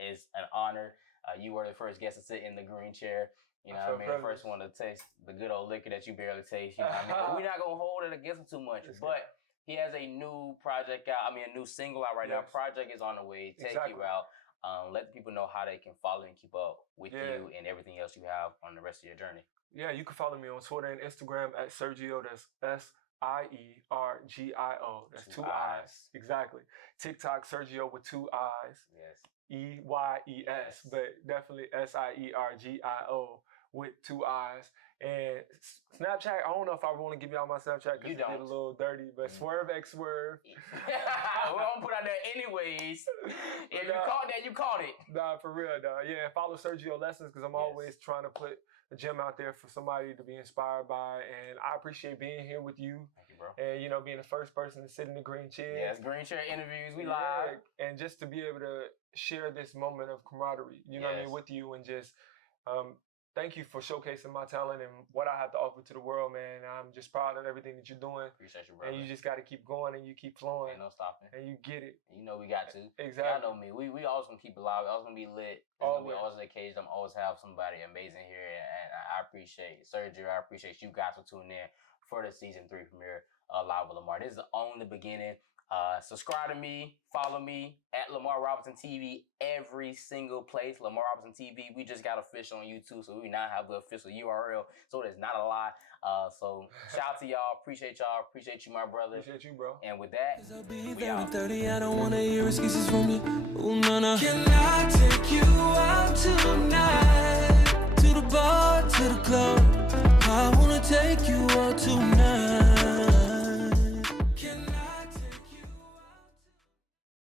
It's an honor. You were the first guest to sit in the green chair. You know what I mean? The first one to taste the good old liquor that you barely taste. You know what I mean? But we're not gonna hold it against him too much. But he has a new project out. I mean, a new single out right now. Project is on the way. Take you out. Let the people know how they can follow and keep up with you and everything else you have on the rest of your journey. Yeah, you can follow me on Twitter and Instagram at Siergio. That's Siergio. That's two I's. Exactly. TikTok, Siergio with 2 I's. Yes. EYES, but definitely Siergio with 2 I's. And Snapchat, I don't know if I want to give y'all my Snapchat because it get a little dirty, but Swerve X Swerve. We're going to put out there anyways. If you caught that, you caught it. Nah, for real, dog. Yeah, follow Siergio Lessons because I'm always trying to put a gem out there for somebody to be inspired by. And I appreciate being here with you. Thank you, bro. And, being the first person to sit in the green chair. Yes, green chair interviews. We live. And just to be able to share this moment of camaraderie, you know what I mean, with you and just... thank you for showcasing my talent and what I have to offer to the world, man. I'm just proud of everything that you're doing. Appreciate you, brother. And you just got to keep going and you keep flowing. Ain't no stopping. And you get it. You know we got to. Exactly. Y'all know me. We always gonna keep it live. We always gonna be lit. We always on occasion. I'm always have somebody amazing here, and I appreciate Siergio. I appreciate you guys for tuning in for the season 3 premiere live with Lamar. This is only the beginning. Subscribe to me, follow me at Lamar Robinson TV every single place. Lamar Robinson TV. We just got official on YouTube, so we now have the official URL. So it's not a lie. So shout out to y'all. Appreciate y'all. Appreciate you, my brother. Appreciate you, bro. And with that, I'll be there at 30. I don't wanna hear excuses from you. Ooh, no. Can I take you out tonight? To the bar, to the club. I wanna take you out tonight.